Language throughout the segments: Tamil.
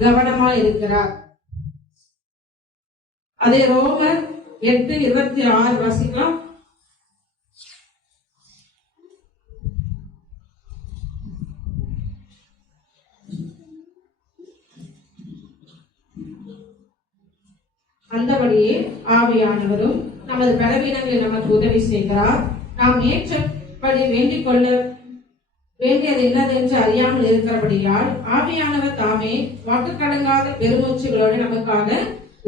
கவனமா இருக்கிறார். அதே ரோமர் 8:26 வாசிக்கலாம். அந்தபடியே ஆவியானவரும் நமது பலவீனங்களை நமக்கு உதவி செய்கிறார். நாம் ஏற்றபடி வேண்டிக் கொள்ள வேண்டியது என்னதென்று அறியாமல் இருக்கிறபடியால் ஆவியானவர் தாமே வாக்குக்கடங்காத பெருமூச்சுகளோடு நமக்காக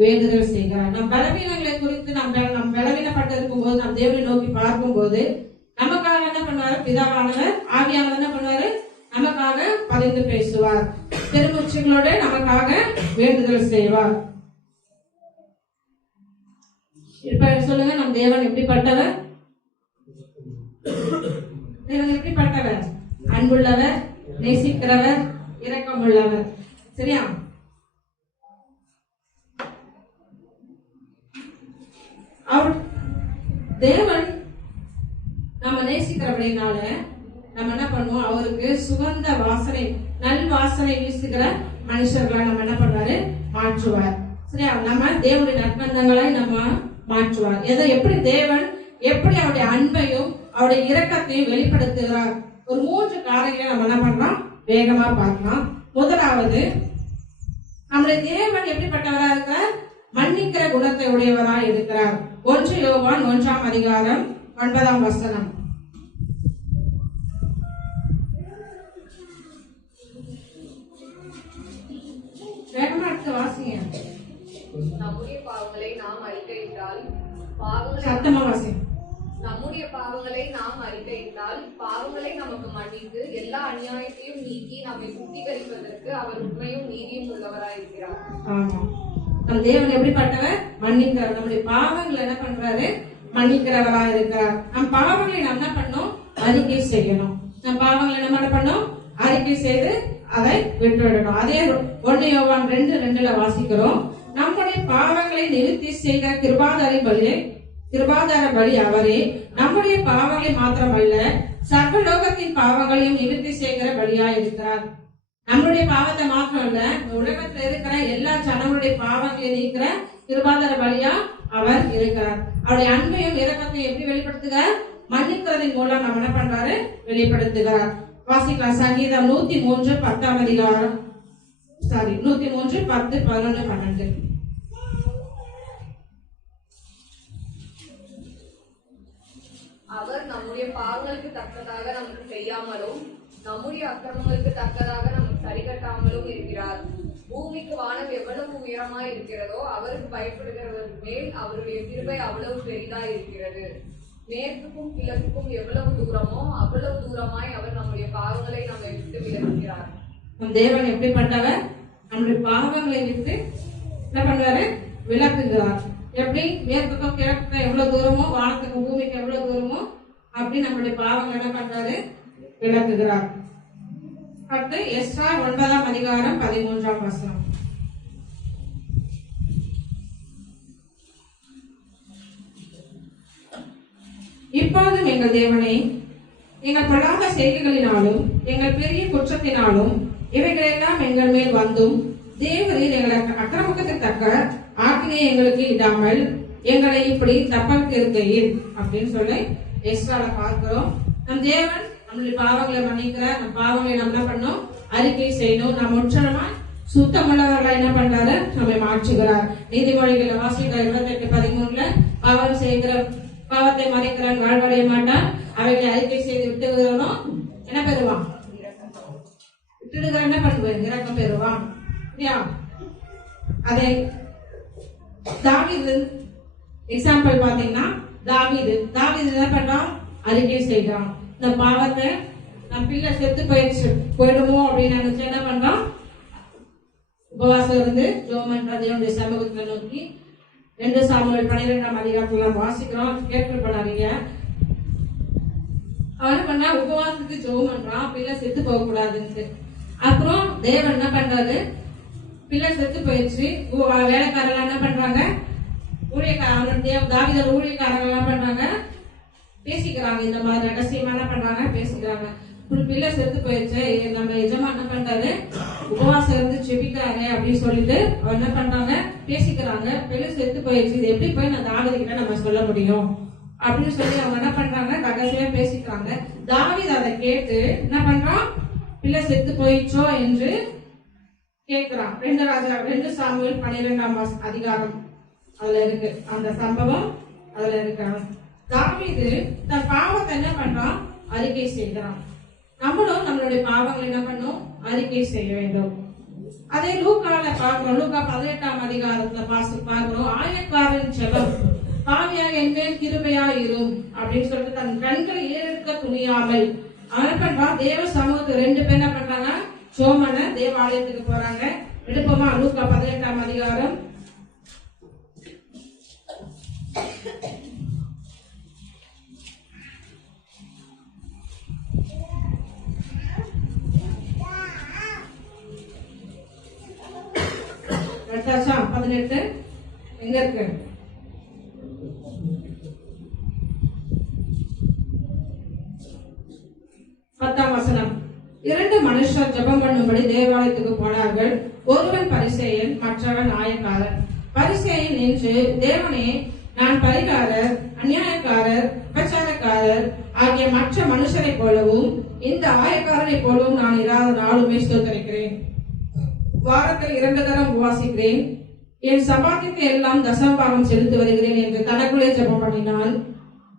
வேண்டுதல் செய்கிறார். நம் பலவீனங்களை குறித்து நம் பலவீனப்பட்டிருக்கும் போது நம் தேவனை நோக்கி பார்க்கும் போது நமக்காக என்ன பண்ணுவாரு? பிதாவானவர் ஆவியானவர் என்ன பண்ணுவாரு? நமக்காக பரிந்து பேசுவார். பெருமூச்சுகளோடு நமக்காக வேண்டுதல் செய்வார். இப்ப சொல்லுங்க, நம் தேவன் எப்படிப்பட்டவர்? தேவன் எப்படிப்பட்டவர்? அன்புள்ளவர், நேசிக்கிறவர், இரக்கம் உள்ளவர். சரியா? அவர் தேவன் நம்ம நேசிக்கிறபடினால நம்ம என்ன பண்ணுவோம்? அவருக்கு சுகந்த வாசனை, நல் வாசனை வீசுகிற மனுஷர்களை நம்ம என்ன பண்ணுவாரு? மாற்றுவார். சரியா? நம்ம தேவனுடைய நற்கந்தங்களை நம்ம மாற்றுவார். எப்படி தேவன் எப்படி அவருடைய அன்பையும் அவருடைய இரக்கத்தையும் வெளிப்படுத்துகிறார்? ஒரு 3 காரியங்களை நம்ம என்ன பண்றோம்? வேகமா பார்க்கலாம். முதலாவது, நம்முடைய தேவன் எப்படிப்பட்டவராக இருக்கிறார்? மன்னிக்கிற குணத்தை உடையவராய் இருக்கிறார். 1 யோவான் 1ஆம் அதிகாரம் 9ஆம் வசனம். வேகமா எடுத்து வாசிங்க. நம்முடைய பாவங்களை நாம் அறிக்கையிட்டால் சத்தமா வாசிங்க. நம்முடைய பாவங்களை நாம் அறிக்கையிட்டால் பாவங்களை நமக்கு மன்னித்து எல்லா அநியாயத்தையும் நீக்கி நம்மை சுத்திகரிப்பதற்கு அவர் உண்மையும் நீதியும் உள்ளவராயிருக்கிறார். ஆமா, நம் தேவன் எப்படிப்பட்டவர்? மன்னிக்கிறார். நம்முடைய பாவங்களை என்ன பண்றாரு? மன்னிக்கிறவரா இருக்கிறார். நம் பாவங்களை நம்ம என்ன பண்ணணும்? அறிக்கை செய்யணும். நம் பாவங்களை நம்ம என்ன பண்ணணும்? அறிக்கை செய்து அதை விட்டுவிடணும். அதே 1 யோவான் 2:2 வாசிக்கிறோம். நம்முடைய பாவங்களை நிவர்த்தி செய்கிற கிருபாதார பலி அவரே. நம்முடைய பாவங்களை மாத்திரமல்ல, சர்வலோகத்தின் பாவங்களையும் நிவர்த்தி செய்கிற பலியா இருக்கிறார். நம்முடைய பாவத்தை மாத்திரம் இல்ல, உலகத்தில் இருக்கிற எல்லா ஜனங்களுடைய பாவங்களை நீக்கிற கிருபாதார பலியா அவர் இருக்கிறார். அவருடைய அன்பையும் இரக்கத்தையும் எப்படி வெளிப்படுத்துகிறார்? மன்னிக்கிறதின் மூலம் நம்ம என்ன பண்றாரு? வெளிப்படுத்துகிறார். வாசிக்கலாம். சங்கீதம் 103 10ஆம் அதிகாரம் 103 10 11 12. அவர் நம்முடைய பாவங்களுக்கு தக்கதாக நமக்கு செய்யாமலும் நம்முடைய அக்கிரமங்களுக்கு தக்கதாக நமக்கு சரிகட்டாமலும் இருக்கிறார். பூமிக்கு வானம் எவ்வளவு உயரமாய் இருக்கிறதோ அவருக்கு பயப்படுகிறவர் மேல் அவருடைய கிருபை அவ்வளவு பெரிதாய் இருக்கிறது. மேற்குக்கும் கிழக்குக்கும் எவ்வளவு தூரமோ அவ்வளவு தூரமாய் அவர் நம்முடைய பாவங்களை நம்மை விட்டு விலக்குகிறார். நம் தேவன் எப்படிப்பட்டவர்? நம்முடைய பாவங்களை விட்டு என்ன பண்ணுவாரு? விலக்குகிறார். எப்படி? மேற்குக்கும் கிழக்குக்கும் எவ்வளவு தூரமோ, வானத்துக்கும் பூமிக்கு எவ்வளவு தூரமோ அப்படி நம்முடைய பாவங்களை என்ன பண்றாரு? விலக்குகிறார். அடுத்து எஸ்றா 9ஆம் அதிகாரம் 13ஆம் வசனம். இப்போதும் எங்கள் தேவனை, எங்கள் பொல்லாத செய்திகளினாலும் எங்கள் பெரிய குற்றத்தினாலும் இவைகளெல்லாம் எங்கள் மேல் வந்தும் தேவரீர் எங்களுக்கு அக்கிரமத்துக்கு தக்க ஆக்கினை எங்களுக்கு இடாமல் எங்களை இப்படி தப்பாக்கிருக்கையில் அப்படின்னு சொல்லி எஸ்றால பார்க்கிறோம். நம் தேவன் நம்மளுடைய பாவங்களை மன்னிக்கிறார். நம் பாவங்களை நம்ம என்ன பண்ணணும்? அறிக்கை செய்யணும். நாம் முற்றிலுமா சுத்தமுள்ளவர்களை என்ன பண்றாரு? நம்மை மாற்றுகிறார். நீதிமொழிகளை வாசிக்கிற 28:13 பாவம் செய்கிற பாவத்தை மறைக்கிறவன் வாழ்வடைய மாட்டான், அவைகளை அறிக்கை செய்து விட்டு விடுறோம் என்ன பெறுவான்? விட்டுடுகிற என்ன பண்ணுவேன்? இரக்கம் பெறுவான். அதை தாவீது எக்ஸாம்பிள் பாத்தீங்கன்னா, தாவீது என்ன பண்றான்? அறிக்கை செய்கிறான். இந்த பாவத்தை நம்ம பிள்ளை செத்து போயிடுமோ அப்படின்னு நினைச்சு என்ன பண்றான்? உபவாசம் இருந்து ஜெபம் பண்ற தேவனுடைய சமூகத்தை நோக்கி 2 சாமுவேல் 12ஆம் அதிகாரத்துல வாசிக்கிறோம். கேட்டு பண்ணாதீங்க. அவன் பண்ண உபவாசத்துக்கு ஜெபம் பண்றான், பிள்ளை செத்து போக கூடாதுன்னு. அப்புறம் தேவன் என்ன பண்றாரு? பிள்ளை செத்து போயிடுச்சு. வேலைக்காரர்கள் என்ன பண்றாங்க? தாவீதோட ஊழியக்காரங்க என்ன பண்றாங்க? பேசிக்கிறாங்க. இந்த மாதிரி ரகசியமா என்ன பண்றாங்க? பேசிக்கிறாங்க. பிள்ளை செத்து போயிடுச்சு. நம்ம எஜமா என்ன பண்றாரு? உபவாசம் இருந்து ஜெபிக்கிறாங்க அப்படின்னு சொல்லிட்டு அவர் என்ன பண்றாங்க, பேசிக்கிறாங்க. பிள்ளை செத்து போயிடுச்சு, இது எப்படி போய் நான் தாவீது கிட்ட நம்ம சொல்ல முடியும் அப்படின்னு சொல்லி அவங்க என்ன பண்றாங்க, ரகசியமா பேசிக்கிறாங்க. தாவீது அதை கேட்டு என்ன பண்றான், பிள்ளை செத்து போயிடுச்சோ என்று கேட்கிறான். 2 சாமுவேல் 12ஆம் அதிகாரம் அதுல இருக்கு அந்த சம்பவம், அதுல இருக்கு. தாவீது தன் பாவத்தை என்ன பண்றான், அறிக்கை செய்கிறான். நம்மளும் நம்மளுடைய பாவங்களை என்ன பண்ணும், அறிக்கை செய்ய வேண்டும். அதே லூக்கால பார்க்கிறோம். லூக்கா 18ஆம் அதிகாரத்துல பார்க்கிறோம். ஆயக்காரன் ஜெபம், பாவியாக என்மேல் கிருபையா இரும் அப்படின்னு சொல்லிட்டு தன் கண்களை ஏறெடுக்க துணியாமல் அவன் பண்றான். தேவ சமூகத்துக்கு 2 பேர் என்ன பண்றாங்க, சோமன தேவாலயத்துக்கு போறாங்க. எடுப்போமா, லூக்கா 18ஆம் அதிகாரம். எடுத்தாச்சா? 18 எங்க இருக்கு? பத்தாம் வசனம். 2 மனுஷர் ஜெபம் பண்ணும்படி தேவாலயத்துக்கு போனார்கள். ஒருவன் பரிசேயன், மற்றவன் ஆயக்காரர். பரிசேயன் நின்று, தேவனே, நான் பரிகாரர், அநியாயக்காரர், உபச்சாரக்காரர் ஆகிய மற்ற மனுஷரை போலவும் இந்த ஆயக்காரரை போலவும் நான் இராத நாளுமே ஸ்தோத்திரிக்கிறேன். வாரத்தில் 2 தரம் உபவாசிக்கிறேன். என் சம்பாத்தியத்தை எல்லாம் தசமபாகம் செலுத்தி வருகிறேன் என்று தனக்குள்ளே ஜெபம் பண்ணினான்.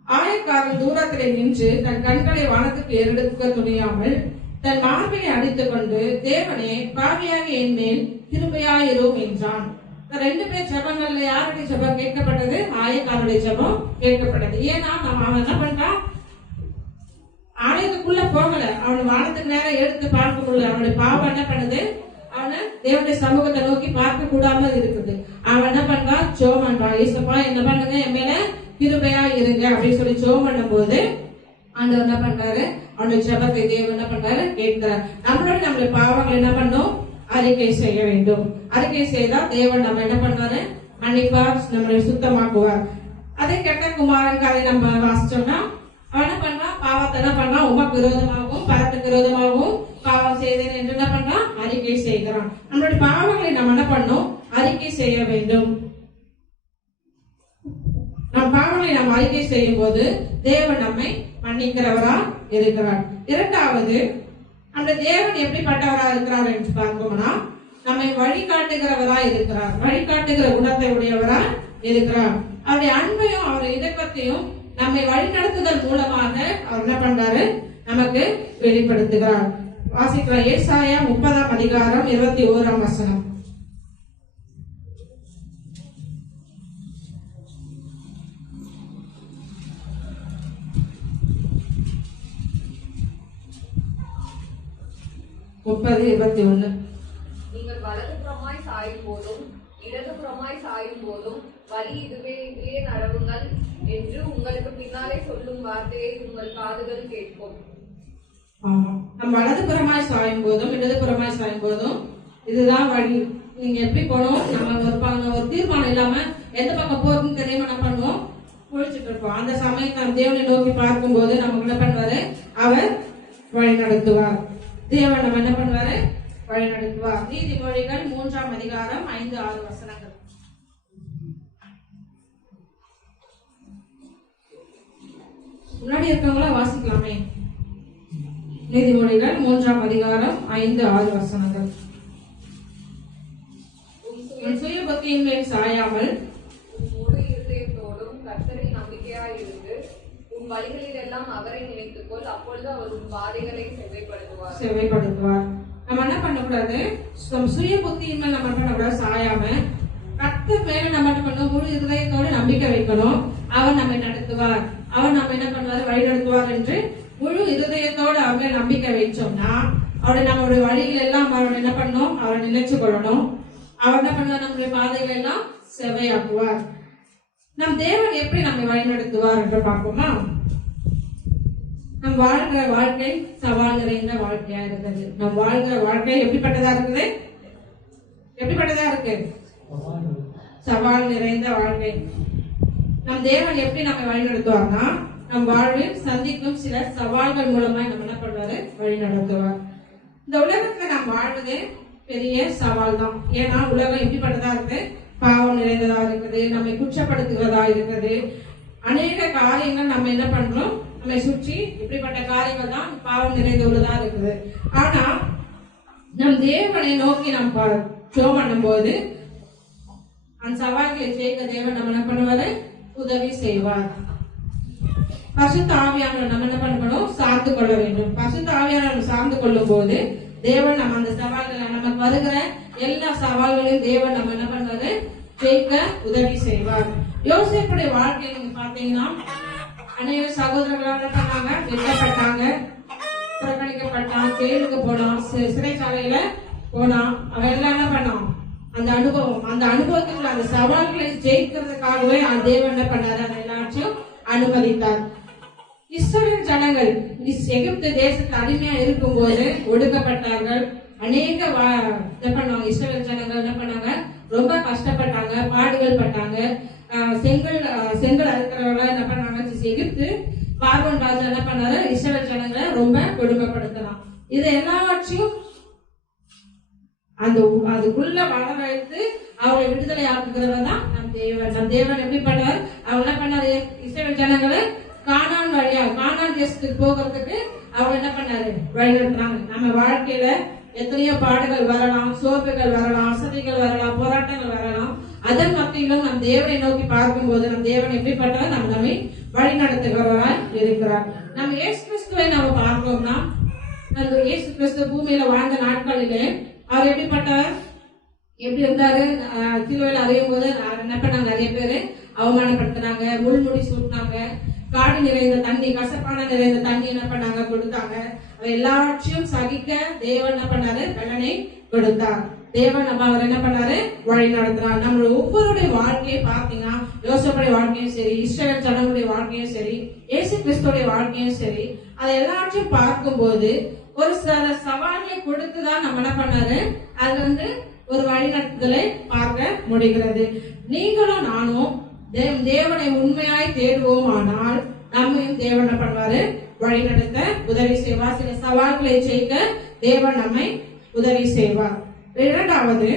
ஆயக்காரன் தூரத்திலே நின்று தன் கண்களை வானத்துக்கு ஏறெடுக்க துணியாமல் தன் மார்பினை அடித்துக் கொண்டு, தேவனே, பாவியாக என் மேல் கிருபையாயிரும் என்றான். 2 பேர் ஜெபங்கள்ல யாருடைய ஜெபம் கேட்கப்பட்டது? ஆயக்காரனுடைய ஜெபம் கேட்கப்பட்டது. ஏன்னா அவன் என்ன பண்றான், ஆலயத்துக்குள்ள போகல, அவன் வானத்துக்கு நேரம் எடுத்து பார்க்க முடியல. அவனுடைய பாவம் என்ன பண்ணுது, அவனை தேவனுடைய சமூகத்தை நோக்கி பார்க்க கூடாமல் இருக்குது. அவன் என்ன பண்றான், ஜெபம் பண்றான். இயேசுப்பா என்ன பண்ணுங்க, என் மேல கிருபையா இருங்க அப்படின்னு சொல்லி ஜெபம் பண்ணும் போது ஆண்டவர் என்ன பண்றாரு, அவனுடைய ஜெபத்தை தேவன் என்ன பண்றாரு, கேட்கிறார். நம்மளுடைய பாவங்கள் என்ன பண்ணும், அறிக்கை செய்ய வேண்டும். அறிக்கை செய்தா தேவன் நம்ம என்ன பண்ணுவாரு, மன்னிப்பார், நம்மளை சுத்தமாக்குவார். அதே கெட்ட குமாரன் கதை நம்ம வாசிச்சோம்னா அவன் என்ன பண்றான், பாவத்தை என்ன பண்றான், உமக்கு விரோதமாகவும் பரத்துக்கு விரோதமாகவும் பாவம் செய்தேன் என்று என்ன பண்றான், அறிக்கை செய்கிறான். நம்மளுடைய பாவங்களை நம்ம என்ன பண்ணோம், அறிக்கை செய்ய வேண்டும். நம் பாவங்களை நாம் அறிக்கை செய்யும் போது தேவன் நம்மை மன்னிக்கிறவரா இருக்கிறார். 2வது, அந்த தேவன் எப்படிப்பட்டவரா இருக்கிறார் என்று பார்ப்போம்னா, நம்மை வழிகாட்டுகிறவரா இருக்கிறார். வழிகாட்டுகிற குணத்தை உடையவரா இருக்கிறார். அவருடைய அன்பையும் அவருடைய இரக்கத்தையும் நம்மை வழிநடத்துதல் மூலமாக அவர் என்ன பண்றாரு, நமக்கு வெளிப்படுத்துகிறார். வாசிக்கிறோம். ஏசாயா 30ஆம் அதிகாரம் 21ஆம் வசனம். நீங்கள் வலதுபுறமாய் சாயும் போதும் இடதுபுறமாய் சாயும் போதும் வழி இதுவே நடவுங்கள் என்று உங்களுக்கு பின்னாலே சொல்லும் வார்த்தையை உங்கள் காதுகள் கேட்கும். நம்ம வலதுபுறமாய் சாயும் போதும் இடதுபுறமாய் சாயும் போதும் இதுதான் வழி. நீங்க எப்படி போனோம், நம்ம ஒரு தீர்மானம் இல்லாம எந்த பக்கம் போறதுன்னு தெரியாம என்ன பண்ணுவோம், குளிச்சுட்டு இருப்போம். அந்த சமயம் நம்ம தேவனை நோக்கி பார்க்கும் போது நமக்கு என்ன பண்ணுவாரு, அவர் வழி நடத்துவார். தேவன் நம்ம என்ன பண்ணுவாரு, வழி நடத்துவார். நீதிமொழிகள் 3ஆம் அதிகாரம் 5-6 வசனங்கள். முன்னாடி இருக்கவங்களா வாசிக்கலாமே. நீதிமொழிகள் 3ஆம் அதிகாரம் 5-6 வசனங்கள். உன் சுய புத்தியின் மேல் சாயாமல் முழு இருதயத்தோடும் கர்த்தரில் நம்பிக்கையாயிருந்து உன் வழிகளில் எல்லாம் அவரை நினைத்துக்கொள், அப்பொழுது அவர் உன் பாதைகளை செவ்வைப்படுத்துவார். நம்ம என்ன பண்ணக்கூடாது, சுய புத்தியின் மேல் நம்ம பண்ணக்கூடாது, சாயாம கர்த்தர் மேல நம்ம என்ன பண்ணணும், முழு இருதயத்தோடு நம்பிக்கை வைக்கணும். அவர் நம்மை நடத்துவார், அவர் நம்ம என்ன பண்ணுவார், வழி நடத்துவார் என்று முழு இருதயத்தோடு அவரை நம்பிக்கை வைச்சோம்னா அவரை நம்மளுடைய வழிகள் எல்லாம் அவரை என்ன பண்ணணும், அவரை நினைச்சு கொள்ளணும். அவர் என்ன பண்ணுவார், நம்முடைய பாதைகள் எல்லாம் செவ்வையாக்குவார். நம் தேவன் எப்படி நம்மை வழி நடத்துவார் என்று பார்ப்போமா. நம் வாழ்கிற வாழ்க்கை சவால் நிறைந்த வாழ்க்கையா இருக்குது. நம் வாழ்கிற வாழ்க்கை எப்படிப்பட்டதா இருக்குது, எப்படிப்பட்டதா இருக்கு, சவால் நிறைந்த வாழ்க்கை. நம் தேவன் எப்படி நம்மை வழி நடத்துவார்னா, நம் வாழ்வில் சந்திக்கும் சில சவால்கள் மூலமா நம்ம என்ன பண்ணுவாரு, வழி நடத்துவார். இந்த உலகத்துல நாம் வாழ்வதே பெரிய சவால் தான். ஏன்னா உலகம் எப்படிப்பட்டதா இருக்கு, பாவம் நிறைந்ததா இருக்குது, நம்மை குற்றப்படுத்துகிறதா இருக்குது. அநேக காரியங்கள் நம்ம என்ன பண்றோம், நம்மை சுற்றி இப்படிப்பட்ட காரியங்கள் தான் பாவம் நிறைந்த உள்ளதா இருக்குது. ஆனா நம் தேவனை நோக்கி நாம் ஜெபம் பண்ணும் போது அந்த சவால்களை ஜெயிக்க தேவன் நம்ம என்ன பண்ணுவாரு, உதவி செய்வார். பரிசுத்த ஆவியானவர் நம்ம என்ன பண்ணணும், சார்ந்து கொள்ள வேண்டும். பரிசுத்த ஆவியானவர் சார்ந்து கொள்ளும் போது தேவன் நம்ம அந்த சவால்களை, நமக்கு வருகிற எல்லா சவால்களையும் தேவன் நம்ம என்ன பண்றாரு, ஜெயிக்க உதவி செய்வார். யோசேப்புடைய வாழ்க்கையை நீங்க பாத்தீங்கன்னா அநேக சகோதரர்கள் என்ன பண்ணாங்க, வெட்டப்பட்டாங்க, புறக்கணிக்கப்பட்டான், ஜெயிலுக்கு போனான், சிறைச்சாலையில போனான். அவன் எல்லாம் என்ன பண்ணான், அந்த அனுபவத்துக்குள்ள அந்த சவால்களை ஜெயிக்கிறதுக்காகவே அந்த தேவன் என்ன பண்ணாரு, அதை எல்லாத்தையும் அனுமதித்தார். இஸ்ரவேல் ஜனங்கள் எகிப்து தேசத்துல அடிமையா இருக்கும் போது ஒடுக்கப்பட்டார்கள். அநேக பண்ணுவாங்க, இஸ்ரவேல் ஜனங்கள் என்ன பண்ணாங்க, ரொம்ப கஷ்டப்பட்டாங்க, பாடுகள் பட்டாங்க. செங்கல் அறுக்கிறவங்க என்ன பண்ணாங்க, எகிப்து பார்வோன் ராஜா என்ன பண்ணாரு, இஸ்ரவேல் ஜனங்களை ரொம்ப கொடுமைப்படுத்தலாம். இது எல்லாவற்றையும் அதுக்குள்ள வளர வைத்து அவங்களை விடுதலை ஆக்குகிறவர் தான் நம் தேவன். நம் தேவன் எப்படி பண்ணார், அவங்க என்ன பண்ணாரு, இஸ்ரவேல் ஜனங்களை கானான் வழியா, கானான் தேசத்துக்கு போகிறதுக்கு அவங்க என்ன பண்ணாரு, வழிநடத்துறாங்க. நம்ம வாழ்க்கையில எத்தனையோ பாடுகள் வரலாம், சோர்வுகள் வரலாம், அசதிகள் வரலாம், போராட்டங்கள் வரலாம். அதன் மத்தியிலும் நம் தேவனை நோக்கி பார்க்கும் போது நம் தேவன் எப்படிப்பட்டவர், நம்மை வழி நடத்துகிறவராய் இருக்கிறார். நம்ம இயேசு கிறிஸ்துவை நம்ம பார்ப்போம்னா, அந்த இயேசு கிறிஸ்து பூமியில வாழ்ந்த நாட்களிலே அவர் எப்படிப்பட்டவர், எப்படி இருந்தாரு, சிலுவையில் அறியும் போது என்ன பண்ணாங்க, நிறைய பேரு அவமானப்படுத்தினாங்க, முள்முடி சூட்டினாங்க, காடு நிறைந்த தண்ணி, கசப்பான நிறைந்த தண்ணி என்ன பண்ணாங்க, கொடுத்தாங்க. எல்லாவற்றையும் சகிக்க தேவன் என்ன பண்ணாரு, பலனை கொடுத்தார். தேவன் நம்ம அவர் என்ன பண்ணாரு, வழி நடத்தினார். நம்மளுடைய ஒவ்வொருடைய வாழ்க்கையை பார்த்தீங்கன்னா, யோசேப்புடைய வாழ்க்கையும் சரி, இஸ்ரவேல் ஜனங்களுடைய வாழ்க்கையும் சரி, இயேசு கிறிஸ்துடைய வாழ்க்கையும் சரி, அதை எல்லாவற்றையும் பார்க்கும்போது ஒரு சில சவால்களை கொடுத்துதான் நம்ம என்ன பண்ணாரு, அது ஒரு வழிநடத்துதலை பார்க்க முடிகிறது. நீங்களும் நானும் தேவனை உண்மையாய் தேடுவோம், ஆனால் நம்மையும் தேவன் என்ன பண்ணுவாரு, வழிநடத்த உதவி செய்வார். சில சவால்களை ஜெயிக்க தேவன் நம்மை உதவி செய்வார். இரண்டாவது,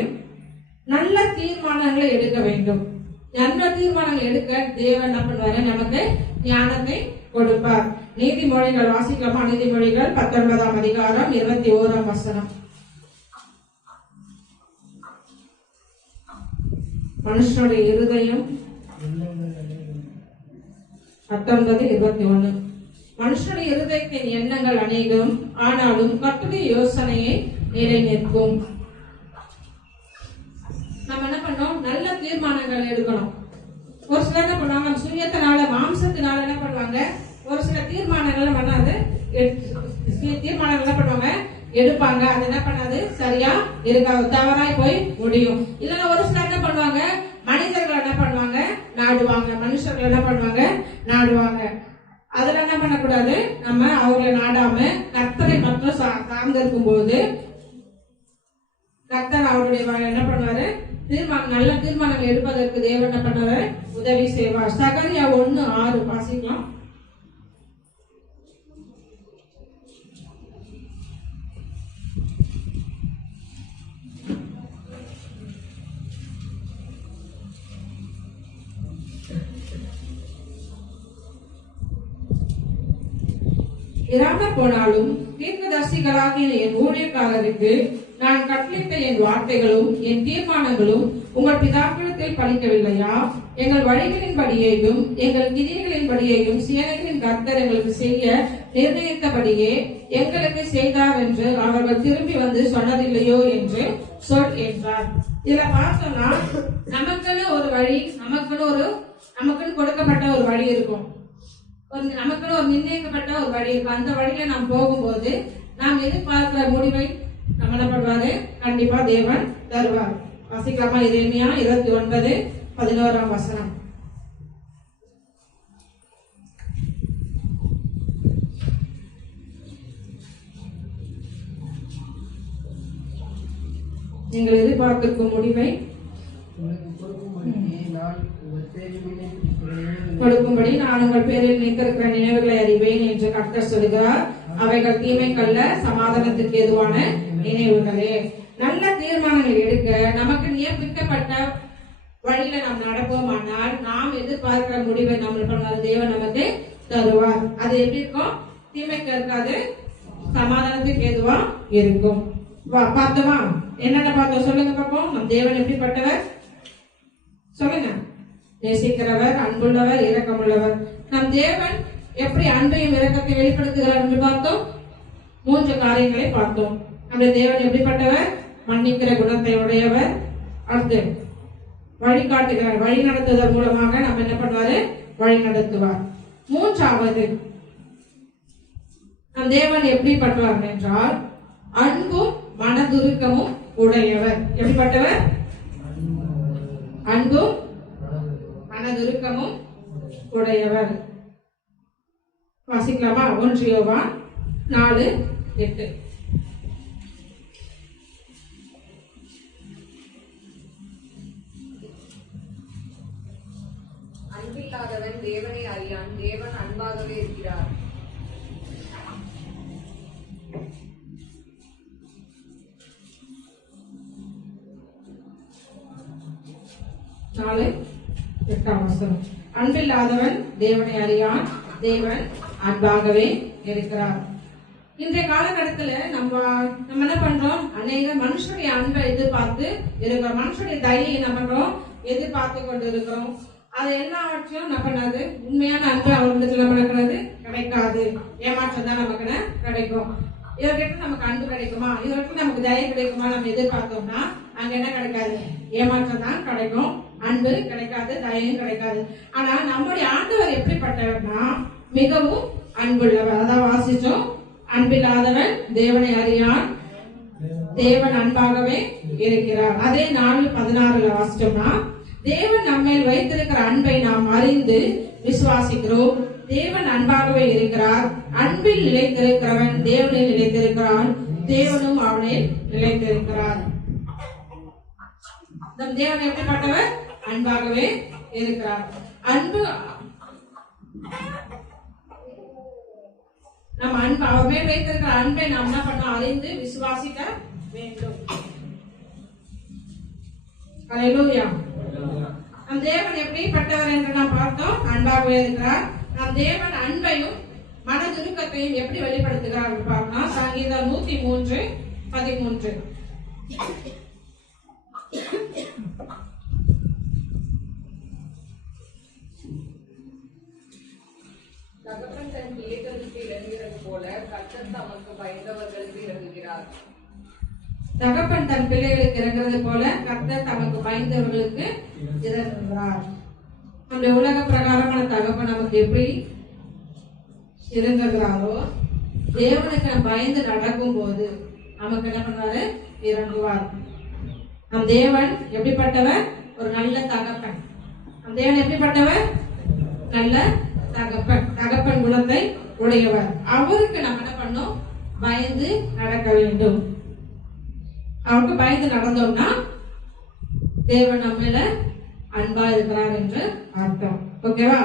நல்ல தீர்மானங்களை எடுக்க வேண்டும். நல்ல தீர்மானங்கள் எடுக்க தேவன் என்ன பண்ணுவாரு, நமக்கு ஞானத்தை கொடுப்பார். நீதிமொழிகள் வாசிக்கலாமா? நீதிமொழிகள் 19ஆம் அதிகாரம் 21ஆம் வசனம். மனுஷனுடைய இருதயம் 19:21. மனுஷனுடைய இருதயத்தின் எண்ணங்கள் அநேகம், ஆனாலும் கர்த்தருடைய யோசனையை நிலை நிற்கும். நம்ம என்ன பண்ணோம், நல்ல தீர்மானங்கள் எடுக்கணும். ஒரு சிலர் என்ன பண்ணுவாங்க, சுயத்தினால மாம்சத்தினால என்ன பண்ணுவாங்க, ஒரு சில தீர்மானங்கள் பண்ணாது, தீர்மானங்கள் என்ன பண்ணுவாங்க, எடுப்பாங்க. அது என்ன பண்ணாது, சரியா இருக்காது, தவறாய் போய் முடியும். இல்லைன்னா ஒரு சிலர் என்ன பண்ணுவாங்க, மனிதர்கள் என்ன பண்ணுவாங்க, நாடுவாங்க, மனுஷர்கள் என்ன பண்ணுவாங்க, நாடுவாங்க. அதுல என்ன பண்ணக்கூடாது, நம்ம அவங்களை நாடாம கர்த்தரை மட்டும் சார்ந்து இருக்கும் போது கர்த்தர் அவருடைய என்ன பண்ணுவாரு, நல்ல தீர்மானங்கள் எடுப்பதற்கு தேவன் என்ன பண்ணுவாரு, உதவி செய்வார். சகரியா 1:6 வாசிக்கலாம். இராமற் போனாலும் தீர்க்கதரிசிகளாகிய என் ஊழியக்காரருக்கு நான் கட்டளையிட்ட என் வார்த்தைகளும் என் தீர்மானங்களும் உங்கள் பிதாக்களிடத்தில் பலிக்கவில்லையா? எங்கள் வழிகளின்படியேயும் எங்கள் கிரியைகளின்படியேயும் சேனைகளின் கர்த்தர் எங்களுக்கு செய்ய நிர்ணயித்தபடியே எங்களுக்கு செய்தார் என்று அவர்கள் திரும்பி வந்து சொன்னதில்லையோ என்று சொல் என்றார். இதுல பார்த்தோம்னா, நமக்குன்னு ஒரு வழி, நமக்குன்னு கொடுக்கப்பட்ட ஒரு வழி இருக்கும், நமக்குன்னு ஒரு நிர்ணயிக்கப்பட்ட ஒரு வழி இருக்கும். அந்த வழியில நாம் போகும்போது நாம் எதிர்பார்க்கிற முடிவை நம்ம என்ன பண்ணுவாரு, கண்டிப்பா தேவன் தருவார். வாசிக்கலாமா? எரேமியா 29:11ஆம் வசனம். நீங்கள் எதிர்பார்க்கும் முடிவை கொடுக்கும்படி நான் உங்கள் பேரில் நிற்கிற நினைவுகளை அறிவேன் என்று கர்த்தர் சொல்கிறார். அவைகள் தீமைக்கல்ல, சமாதானத்துக்கு ஏதுவான நினைவுகளே. நல்ல தீர்மானங்கள் எடுக்க நமக்கு நியமிக்கப்பட்ட வழியில நாம் நடப்போமானால் நாம் எதிர்பார்க்கிற முடிவை நம்ம பண்ணாத தேவன் நமக்கு தருவார். அது எப்படி இருக்கும்? தீமைக்கு இருக்காது, சமாதானத்துக்கு ஏதுவா இருக்கும். பார்த்தோமா? என்னென்ன பார்த்தோம் சொல்லுங்க பார்ப்போம். நம் தேவன் எப்படிப்பட்டவர் சொல்லுங்க. நேசிக்கிறவர், அன்புள்ளவர், இரக்கமுள்ளவர். நம் தேவன் எப்படி அன்பையும் இரக்கத்தை வெளிப்படுத்துகிறார் என்று பார்த்தோம். 3 காரியங்களை பார்த்தோம். நம்முடைய தேவன் எப்படிப்பட்டவர்? மன்னிக்கிற குணத்தை உடையவர். அடுத்து வழிகாட்டுகிறார், வழி நடத்துவதன் மூலமாக நம்ம என்ன பண்ணுவாரு? வழி நடத்துவார். 3வது நம் தேவன் எப்படிப்பட்டவர் என்றால் அன்பும் மனதுருக்கமும் உடையவர். எப்படிப்பட்டவர்? அன்பும் மனதுருக்கமும் உடையவர். வாசிக்கலாமா? 1 யோவான் 4:8. அன்பில்லாதவன் தேவனை அறியான், தேவன் அன்பாகவே இருக்கிறார். அன்பில்லாதவன் தேவனை அறியான், தேவன் அன்பாகவே இருக்கிறார். இன்றைய காலகட்டத்துல நம்ம என்ன பண்றோம்? அநேக மனுஷனுடைய அன்பை எதிர்பார்த்து இருக்கிறோம். மனுஷனுடைய தயவை என்ன பண்றோம்? எதிர்பார்த்து கொண்டு இருக்கிறோம். அது எல்லாவற்றையும் என்ன பண்ணாது? உண்மையான அன்பு அவர்களிடத்துல நடக்கிறது கிடைக்காது. ஏமாற்றம் தான் நமக்கு கிடைக்கும். இவர்கிட்ட நமக்கு அன்பு கிடைக்குமா? இவர்கிட்ட நமக்கு தயை கிடைக்குமா? நம்ம எதிர்பார்த்தோம்னா அங்க என்ன கிடைக்காது? ஏமாற்றம் தான் கிடைக்கும். அன்பு கிடைக்காது, தயவும் கிடைக்காது. ஆனா நம்முடைய ஆண்டவர் எப்படிப்பட்டவர்னா மிகவும் அன்புள்ளவர். அதான் வாசிச்சோம். அன்பில்லாதவன் தேவனை அறியான், தேவன் அன்பாகவே இருக்கிறார். அதே 4:16 வாசிச்சோம்னா தேவன் நம்மேல் வைத்திருக்கிற அன்பை நாம் அறிந்து விசுவாசிக்கிறோம். தேவன் அன்பாகவே இருக்கிறார். அன்பில் நிலைத்திருக்கிறவன் தேவனில் நிலைத்திருக்கிறான், தேவனும் அவனில் நிலைத்திருக்கிறார். நம் தேவன் எப்படிப்பட்டவர்? அன்பாகவே இருக்கிறார். அன்பு நம்ம அன்பு அவர் மேல் வைத்திருக்கிற அன்பை நாம் என்ன பண்ண அறிந்து விசுவாசிக்க வேண்டும். அல்லேலூயா. நம் தேவன் எப்படிப்பட்டவர் என்று நாம் பார்த்தோம். அன்பாகவே இருக்கிறார். நம் தேவன் அன்பையும் மனதுருக்கத்தையும் எப்படி வெளிப்படுத்துகிறார் என்று பார்க்கலாம். சங்கீதம் 103:13. தகப்பன் தன் பிள்ளைகளுக்கு இறங்குகிறது போல கர்த்தர் தமக்கு பயந்தவர்களுக்கு இறங்குகிறார். தகப்பன் தன் பிள்ளைகளுக்கு இறங்குறது போல கர்த்தர் தமக்கு பயந்தவர்களுக்கு இறங்குகிறார். நம்முடைய உலக பிரகாரமான தகப்பன் நமக்கு எப்படி இறங்குகிறாரோ தேவனுக்கு நம்ம பயந்து நடக்கும் போது நமக்கு என்ன பண்ணுவாரு? இறங்குவார். நம் தேவன் எப்படிப்பட்டவர்? ஒரு நல்ல தகப்பன். நம் தேவன் எப்படிப்பட்டவர்? நல்ல தகப்பன், தகப்பன் குணத்தை உடையவர். அவருக்கு நம்ம என்ன பண்ணோம்? பயந்து நடக்க வேண்டும். அவருக்கு பயந்து நடந்தோம்னா தேவன் நம்ம மேல அன்பா இருக்கிறார் என்று அர்த்தம். ஓகேவா?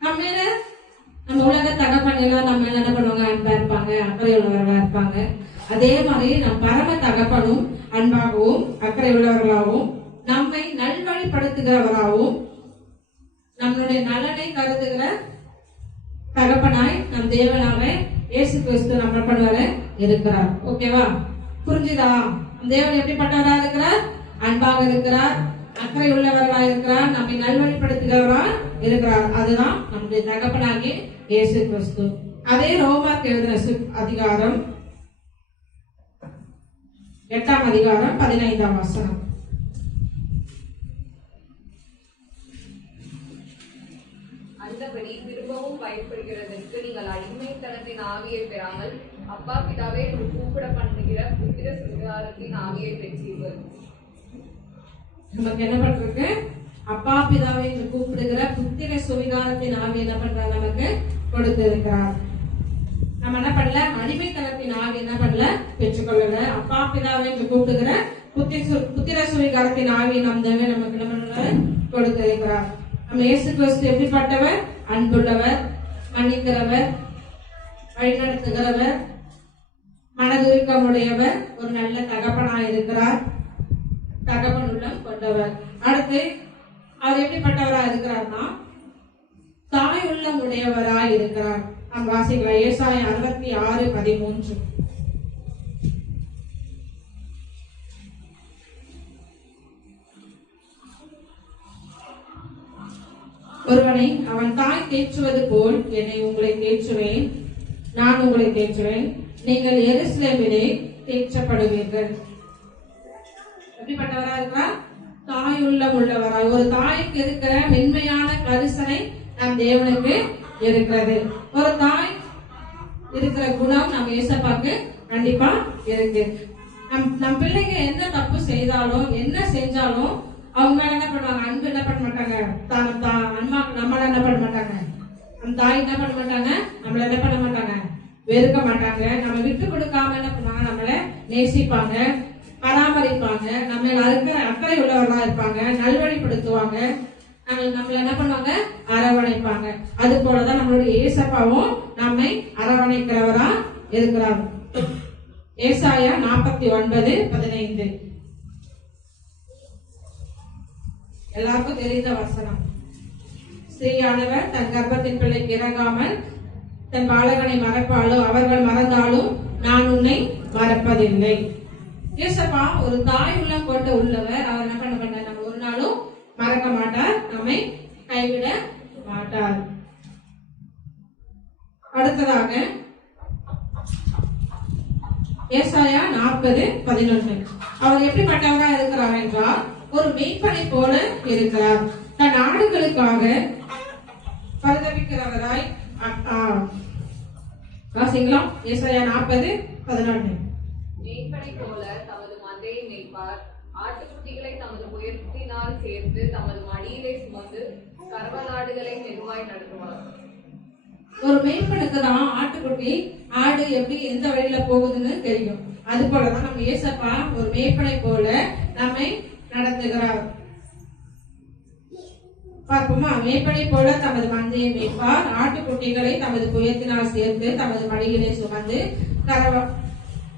நம்ம உலக தகப்பன் எல்லாம் நம்ம மேல என்ன பண்ணுவாங்க? அன்பா இருப்பாங்க, அக்கறை உள்ளவர்களா இருப்பாங்க. அதே மாதிரி நம் பரம தகப்பனும் அன்பாகவும் அக்கறை உள்ளவர்களாகவும் நம்மை நல்வழிப்படுத்துகிறவராகவும் நம்மளுடைய நலனை கருதுகிற தகப்பனாய் நம் தேவனாக இயேசு கிறிஸ்து நம்ம பண்ணுவாரு இருக்கிறார். ஓகேவா? புரிஞ்சுதா? தேவன் எப்படிப்பட்டவரா இருக்கிறார்? அன்பாக இருக்கிறார், அக்கறை உள்ளவர்களா இருக்கிறார், நம்மை நல்வழிப்படுத்துகிறவரா இருக்கிறார். அதுதான் நம்முடைய தகப்பனாகிய இயேசு கிறிஸ்து. அதே ரோமருக்கு எழுதின அதிகாரம் 8:15. அந்தபடி திரும்பவும் பயப்படுகிறதற்கு நீங்கள் அடிமைத்தனத்தின் ஆவியை பெறாமல் அப்பா பிதாவே என்று கூப்பிட பண்ணுகிற புத்திர சுவிகாரத்தின் ஆவியை பெற்றீர்கள். நமக்கு என்ன பண்றது? அப்பா பிதாவை என்று கூப்பிடுகிற புத்திர சுவிகாரத்தின் ஆவி என்ன பண்றார்? நமக்கு கொடுத்து இருக்கிறார். நம்ம என்ன பண்ணல? அடிமைத்தனத்தின் ஆவி என்ன பண்ணல? பெற்றுக்கொள்ளல. அப்பா பிதாவை என்று கூப்பிடுகிற புத்திர சுவிகாரத்தின் ஆவி நம் தேவை நமக்கு என்ன பண்றாரு? கொடுத்து இருக்கிறார். நம்ம இயேசு கிறிஸ்து எப்படிப்பட்டவர்? அன்புள்ளவர், மன்னிக்கிறவர், வழிநடத்துகிறவர், மனதுருக்கமுடையவர், ஒரு நல்ல தகப்பனாய் இருக்கிறார், தகப்பன் உள்ளம் கொண்டவர். அடுத்து அவர் எப்படிப்பட்டவரா இருக்கிறார்னா தாய் உள்ளம் உடையவராய் இருக்கிறார். நாம் வாசிக்கலாம் ஏசாயா 66:13. ஒருவனை அவன் தாய் தேற்றுவது போல் என்னை உங்களை தேற்றுவேன், நான் உங்களை தேற்றுவேன், நீங்கள் எருசலேமிலே தேற்றப்படுவீர்கள். எப்படிப்பட்டவரா இருக்கிறார்? தாய் உள்ளம் உள்ளவராய். ஒரு தாய்க்கு இருக்கிற மென்மையான கரிசனை நம் தேவனுக்கு இருக்கிறது. ஒரு தாய் இருக்கிற குணம் நம்ம ஏசப்பாக்கு கண்டிப்பா இருக்கு. நம் பிள்ளைங்க என்ன தப்பு செய்தாலும் என்ன செஞ்சாலும் அவங்க மேல என்ன பண்ணுவாங்க? அன்பு என்ன பண்ண மாட்டாங்க? அன்பாக்கு நம்மள என்ன பண்ண மாட்டாங்க? நம் தாய் என்ன பண்ண மாட்டாங்க? நம்மள என்ன பண்ண மாட்டாங்க? வெறுக்க மாட்டாங்க. நம்ம விட்டு கொடுக்காம என்ன பண்ணுவாங்க? நம்மள நேசிப்பாங்க, பராமரிப்பாங்க, நம்ம இருக்கிற அக்கறை உள்ளவர்களா இருப்பாங்க, நல்வழிப்படுத்துவாங்க, நம்மள என்ன பண்ணுவாங்க? அரவணைப்பாங்க. அது போலதான் நம்மளுடைய ஏசப்பாவும் நம்மை அரவணைக்கிறவரா இருக்கிறார். ஏசாயா 49:15 எல்லாருக்கும் தெரிந்த வசனம். ஸ்ரீயானவர் தன் கர்ப்பத்தின் பிள்ளைக்கு இறங்காமல் தன் பாலகனை மறப்பாலோ, அவர்கள் மறந்தாலும் நான் உன்னை மறப்பதில்லை. ஏசப்பா ஒரு தாய் உள்ளம் கொண்ட உள்ளவர். அவர் என்ன பண்ண மாட்டார்? நம்ம ஒரு நாளும் மறக்க மாட்டார், நம்மை கைவிட மாட்டார். அடுத்ததாக ஏசாயா 40:11. அவர் எப்படிப்பட்டவரா இருக்கிறார் என்றால் ஒரு மெய்ப்பனை போல இருக்கிறார். தன் ஆடுகளுக்காக பரிதபிக்கிறவராய். வாசிங்களா ஏசாயா 40:11. மெய்ப்பனை போல தமது மந்தையை மேய்ப்பார், ஆட்டுக்குட்டிகளை தமது உயர்த்தினால் சேர்த்து தமது மடியிலே சுமந்து கறவலாடுகளை மெதுவாய் நடத்துவார். ஒரு மெய்ப்பனுக்கு தான் ஆட்டுக்குட்டி, ஆடு எப்படி எந்த வழியில போகுதுன்னு தெரியும். அது போலதான் நம்ம ஏசப்பா ஒரு மெய்ப்பனை போல நம்மை நடத்துகிறார். பார்ப்போமா? மேய்ப்பனை போல தமது மந்தையை மேய்ப்பார், ஆட்டுக்குட்டிகளை தமது புயத்தினால் சேர்த்து தமது மடியிலே சுமந்து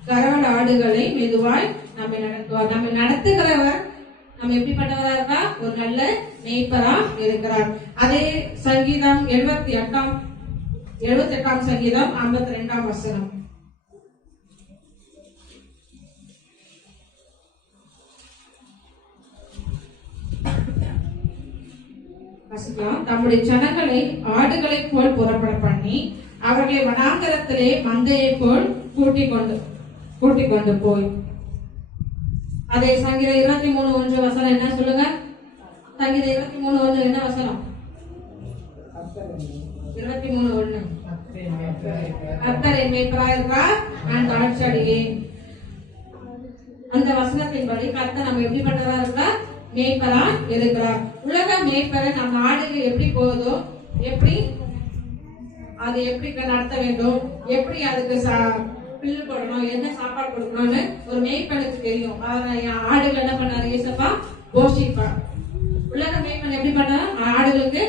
கரவல் ஆடுகளை மெதுவாய் நம்மை நடத்துவார். நம்மை நடத்துகிறவர் நம்ம எப்படிப்பட்டவரா இருக்கா? ஒரு நல்ல மேய்ப்பரா இருக்கிறார். அதே சங்கீதம் 78 சங்கீதம் 52 வசனம். தம்முடைய ஜனங்களை ஆடுகளை போல் புறப்பட பண்ணி அவர்களை வனாந்தரத்திலே மந்தையை போல் கூட்டிக் கொண்டு போய். அதே சங்கீதம் 23:1 வசனம் என்ன சொல்லுங்க? சங்கீதம் 23:1 என்ன வசனம்? 23:1. கர்த்தர் மேய்ப்பராய் இருக்கிறார், நான் தாழ்ச்சியடையேன். அந்த வசனத்தின்படி கர்த்தர் நம்ம எப்படிப்பட்டவரா இருக்கிறார்? மேய்ப்பரா இருக்கிறார். உலக மேய்ப்பரை நம்ம ஆடுகள் எப்படி போகுதோ, எப்படி அது எப்படி நடத்த வேண்டும், எப்படி அதுக்கு பில்லு போடணும், என்ன சாப்பாடு கொடுக்கணும்னு ஒரு மேய்ப்பனுக்கு தெரியும். ஆடுகள் என்ன பண்ணாரு? ஏசப்பா போஷிப்பார். உலக மேய்ப்பன் எப்படி பண்ண? ஆடுகளுக்கு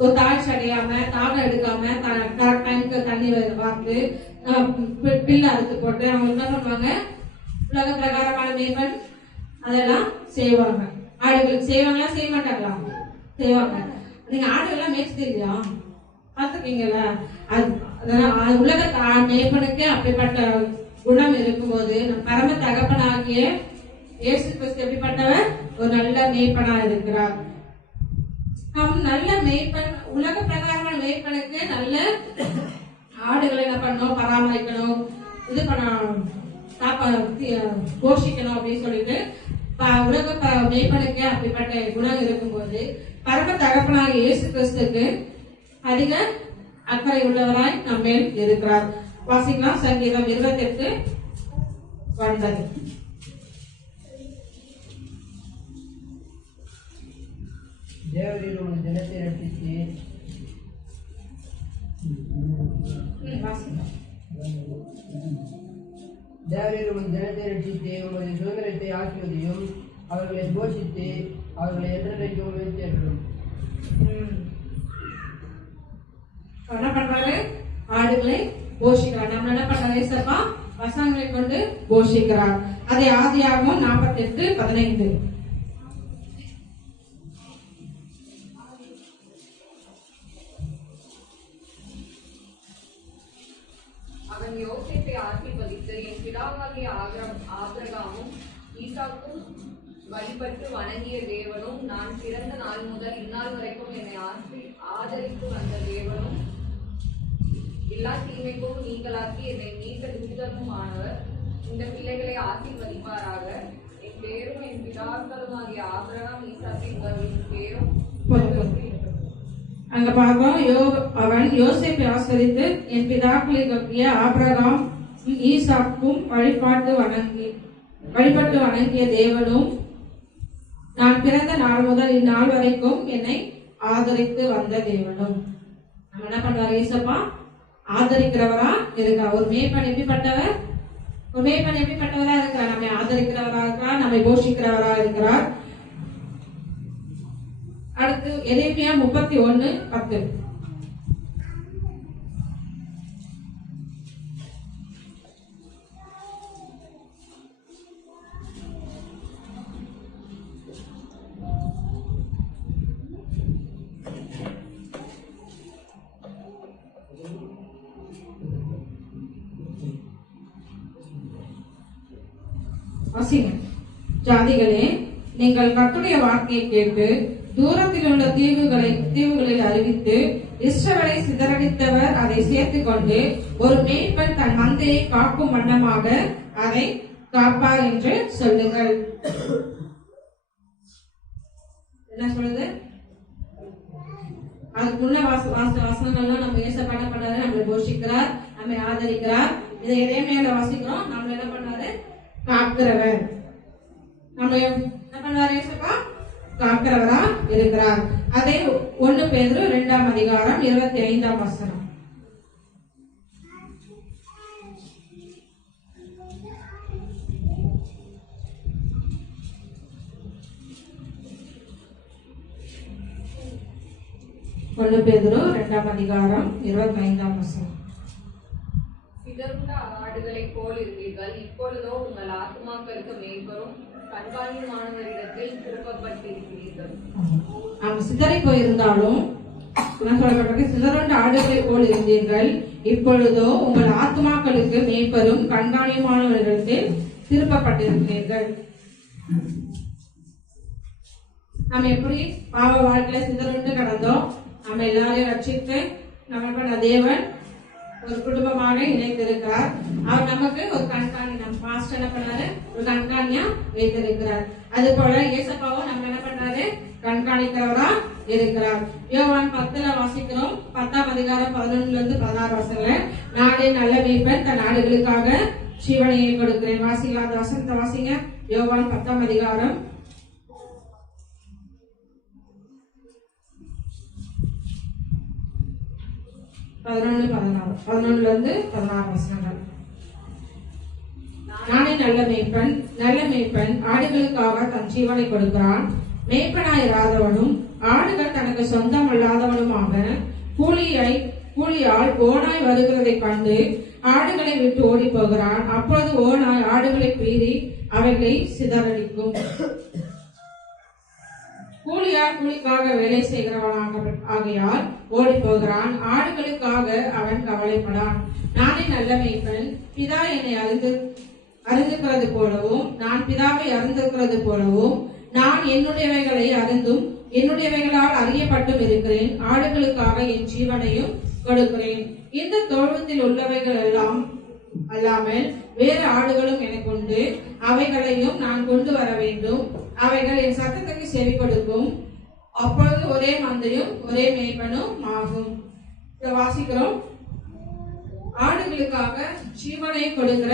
ஒரு தாழ்ச்சி அடையாம, தாகம் எடுக்காம, கரெக்ட் டைமுக்கு தண்ணி வார்த்து பில்லு அறுத்து போட்டு அவங்க என்ன பண்ணுவாங்க? உலக பிரகாரமான மேய்ப்பன் அதெல்லாம் செய்வாங்க. ஆடுகளுக்கு செய்வாங்களா? செய்ய மாட்டாங்களா? செய்வாங்க. நீங்க ஆடுகள்லாம் மேய்ச்சி இல்லையா? பார்த்துருக்கீங்களா? உலக மேய்ப்பனுக்கு அப்படிப்பட்ட குணம் இருக்கும்போது பரம தகப்பனாகிய இயேசு கிறிஸ்து எப்படிப்பட்டவர்? ஒரு நல்ல மேய்ப்பனா இருக்கிறார். நல்ல மேய்ப்பன், உலக பிரகாரமான மேய்ப்பனுக்கு நல்ல ஆடுகளை என்ன பண்ணணும்? பராமரிக்கணும், இது பண்ணணும், போஷிக்கணும் அப்படின்னு சொல்லிட்டு உலக மேய்ப்பனுக்கு அப்படிப்பட்ட குணம் இருக்கும்போது பரம தகப்பனாக இயேசு கிறிஸ்துக்கு அதிக அக்கறை உள்ளவராய் நம்மேல் இருக்கிறார். வாசிக்கலாம் சங்கீதம் 28:9. தேவரீர் உன் ஜனத்தை ரட்சித்து உமது சுதந்திரத்தை ஆக்குவதையும் அவர்களை போஷித்து அவர்களை என்றைக்கும் உயர்த்தியர்களும். என்ன பண்றாரு? ஆடுகளை போஷிக்கிறார். நம்ம என்ன பண்றாரு? ஏசப்பா வசனங்களை கொண்டு போஷிக்கிறார். அதை ஆதியாகமம் 48:15. அவன் யோசேப்பை ஆசீர்வதித்து, என் பிதாவாகிய ஆபிரகாமும் ஈசாக்கும் வழிபட்டு வணங்கிய தேவனும், நான் பிறந்த நாள் முதல் இந்நாள் வரைக்கும் என்னை ஆதரித்து வந்த தேவனும், எல்லா தீமைக்கும் நீங்களாக்கி என்னை மீட்ட தூதனும் ஆனவர், இந்த பிள்ளைகளை ஆசீர்வதிப்பாராக. என் பேரும் என் பிதாக்களுமாகிய ஆபிரகாம் ஈசாக்கு என்பவர்களின் பேரும் அங்க பார்ப்போம். அவன் யோசேப்பை ஆசரித்து என் பிதாக்களுக்கு ஆபிரகாம் ஈசாக்கும் வழிபட்டு வணங்கிய தேவனும், நான் பிறந்த நாள் முதல் இந்நாள் வரைக்கும் என்னை ஆதரித்து வந்த தேவனும். நம்ம என்ன பண்றாரு? ஏசப்பா ஆதரிக்கிறவரா இருக்கா. ஒரு மேய்ப்பன் எப்படிப்பட்டவர்? ஒரு மேய்ப்பன் எப்படிப்பட்டவரா இருக்கிறார்? நம்மை ஆதரிக்கிறவரா இருக்கிறார், நம்மை போஷிக்கிறவரா இருக்கிறார். அடுத்து எரேமியா 31:10. ஜாதிகளே, நீங்கள் கர்த்தருடைய வார்த்தையை கேட்டு தூரத்தில் உள்ள தீவுகளில் அறிவித்து, இஸ்ரவேலை சிதறடித்தவர் அதை சேர்த்துக் கொண்டு, ஒரு மேய்ப்பன் தன் மந்தையை காக்கும் வண்ணமாக அதை காப்பார் என்று சொல்லுங்கள். என்ன சொல்லுது? அதுக்கு முன்ன வாசனங்கள்லாம் நம்ம ஏசப்பா என்ன பண்றாரு? நம்மளை போஷிக்கிறார், நம்மை ஆதரிக்கிறார். இதை எரேமியால வாசிக்கிறோம். நம்மள என்ன பண்றாரு? காக்கிறவர். நம்ம என்ன பண்றாரு? ஏசப்பா காக்கிறவரா இருக்கிறார். அதே 1 பேதுரு 2:25. ஒன்று பேதுரு 2:25. சிதறுண்ட ஆடுகளைப் போல் இருந்தீர்கள், இப்பொழுதோ உங்கள் ஆத்துமாக்களுக்கு மேய்ப்பரும் கண்காணியுமானவரிடத்தில் திருப்பப்பட்டிருக்கிறீர்கள். நாம் சிதறி போயிருந்தாலும் சிதறுண்ட ஆடுகளை போல் இருந்தீர்கள், இப்பொழுதோ உங்கள் ஆத்துமாக்களுக்கு மேய்ப்பரும் கண்காணியுமானவரிடத்தில் திருப்பப்பட்டிருக்கிறீர்கள். நம்ம எப்படி பாவ வாழ்க்கையில சிதறுண்டு கடந்தோம், நம்ம எல்லாரையும் ரட்சித்து நம்ம தேவன் ஒரு குடும்பமாக இணைத்திருக்கிறார். அவர் நமக்கு ஒரு கண்காணி, நம்ம பாஸ்டர் என்ன பண்ணாரு? ஒரு கண்காணியா வைத்திருக்கிறார். அது போல ஏசப்பாவும் நம்ம என்ன பண்றாரு? கண்காணிக்கிறவரா இருக்கிறார். யோவான் 10 வாசிக்கிறோம். 10:11-16. நானே நல்ல மேய்ப்பன், தன் ஆடுகளுக்காக ஜீவனையை கொடுக்கிறேன். வாசிக்கலாம். அந்த வசனத்தை வாசிங்க. யோவான் 10 11-16. நானே நல்ல மேய்ப்பன், ஆடுகளுக்காக தன் ஜீவனை கொடுக்கிறான். மேய்ப்பனாயிராதவனும் ஆடுகள் தனக்கு சொந்தம் அல்லாதவனுமாக கூலியால் ஓனாய் வருகிறதை கண்டு ஆடுகளை விட்டு ஓடி போகிறான். அப்பொழுது ஓனாய் ஆடுகளை பீறி அவைகளை சிதறடிக்கும். கூலிக்காக வேலை செய்கிறவனாக ஆகையால் ஓடி போகிறான். ஆடுகளுக்காக அவன் கவலைப்படான். நானே நல்ல மேய்ப்பன், பிதா என்னை அறிந்திருக்கிறது போலவும் நான் பிதாவை அறிந்திருக்கிறது போலவும் நான் என்னுடையவைகளை அறிந்தும் என்னுடையவைகளால் அறியப்பட்டும் இருக்கிறேன். ஆடுகளுக்காக என் ஜீவனையும் கொடுக்கிறேன். இந்த தொழுவத்தில் உள்ளவைகள் எல்லாம் அல்லாமல் வேறு ஆடுகளும் எனக்கு உண்டு. அவைகளையும் நான் கொண்டு வர வேண்டும். அவைகள் என் சத்தத்துக்கு செவி கொடுக்கும். அப்பொழுது ஒரே மந்தையும் ஒரே மேய்ப்பனும் ஆகும். வாசிக்கிறோம். ஆடுகளுக்காக ஜீவனை கொடுக்கிற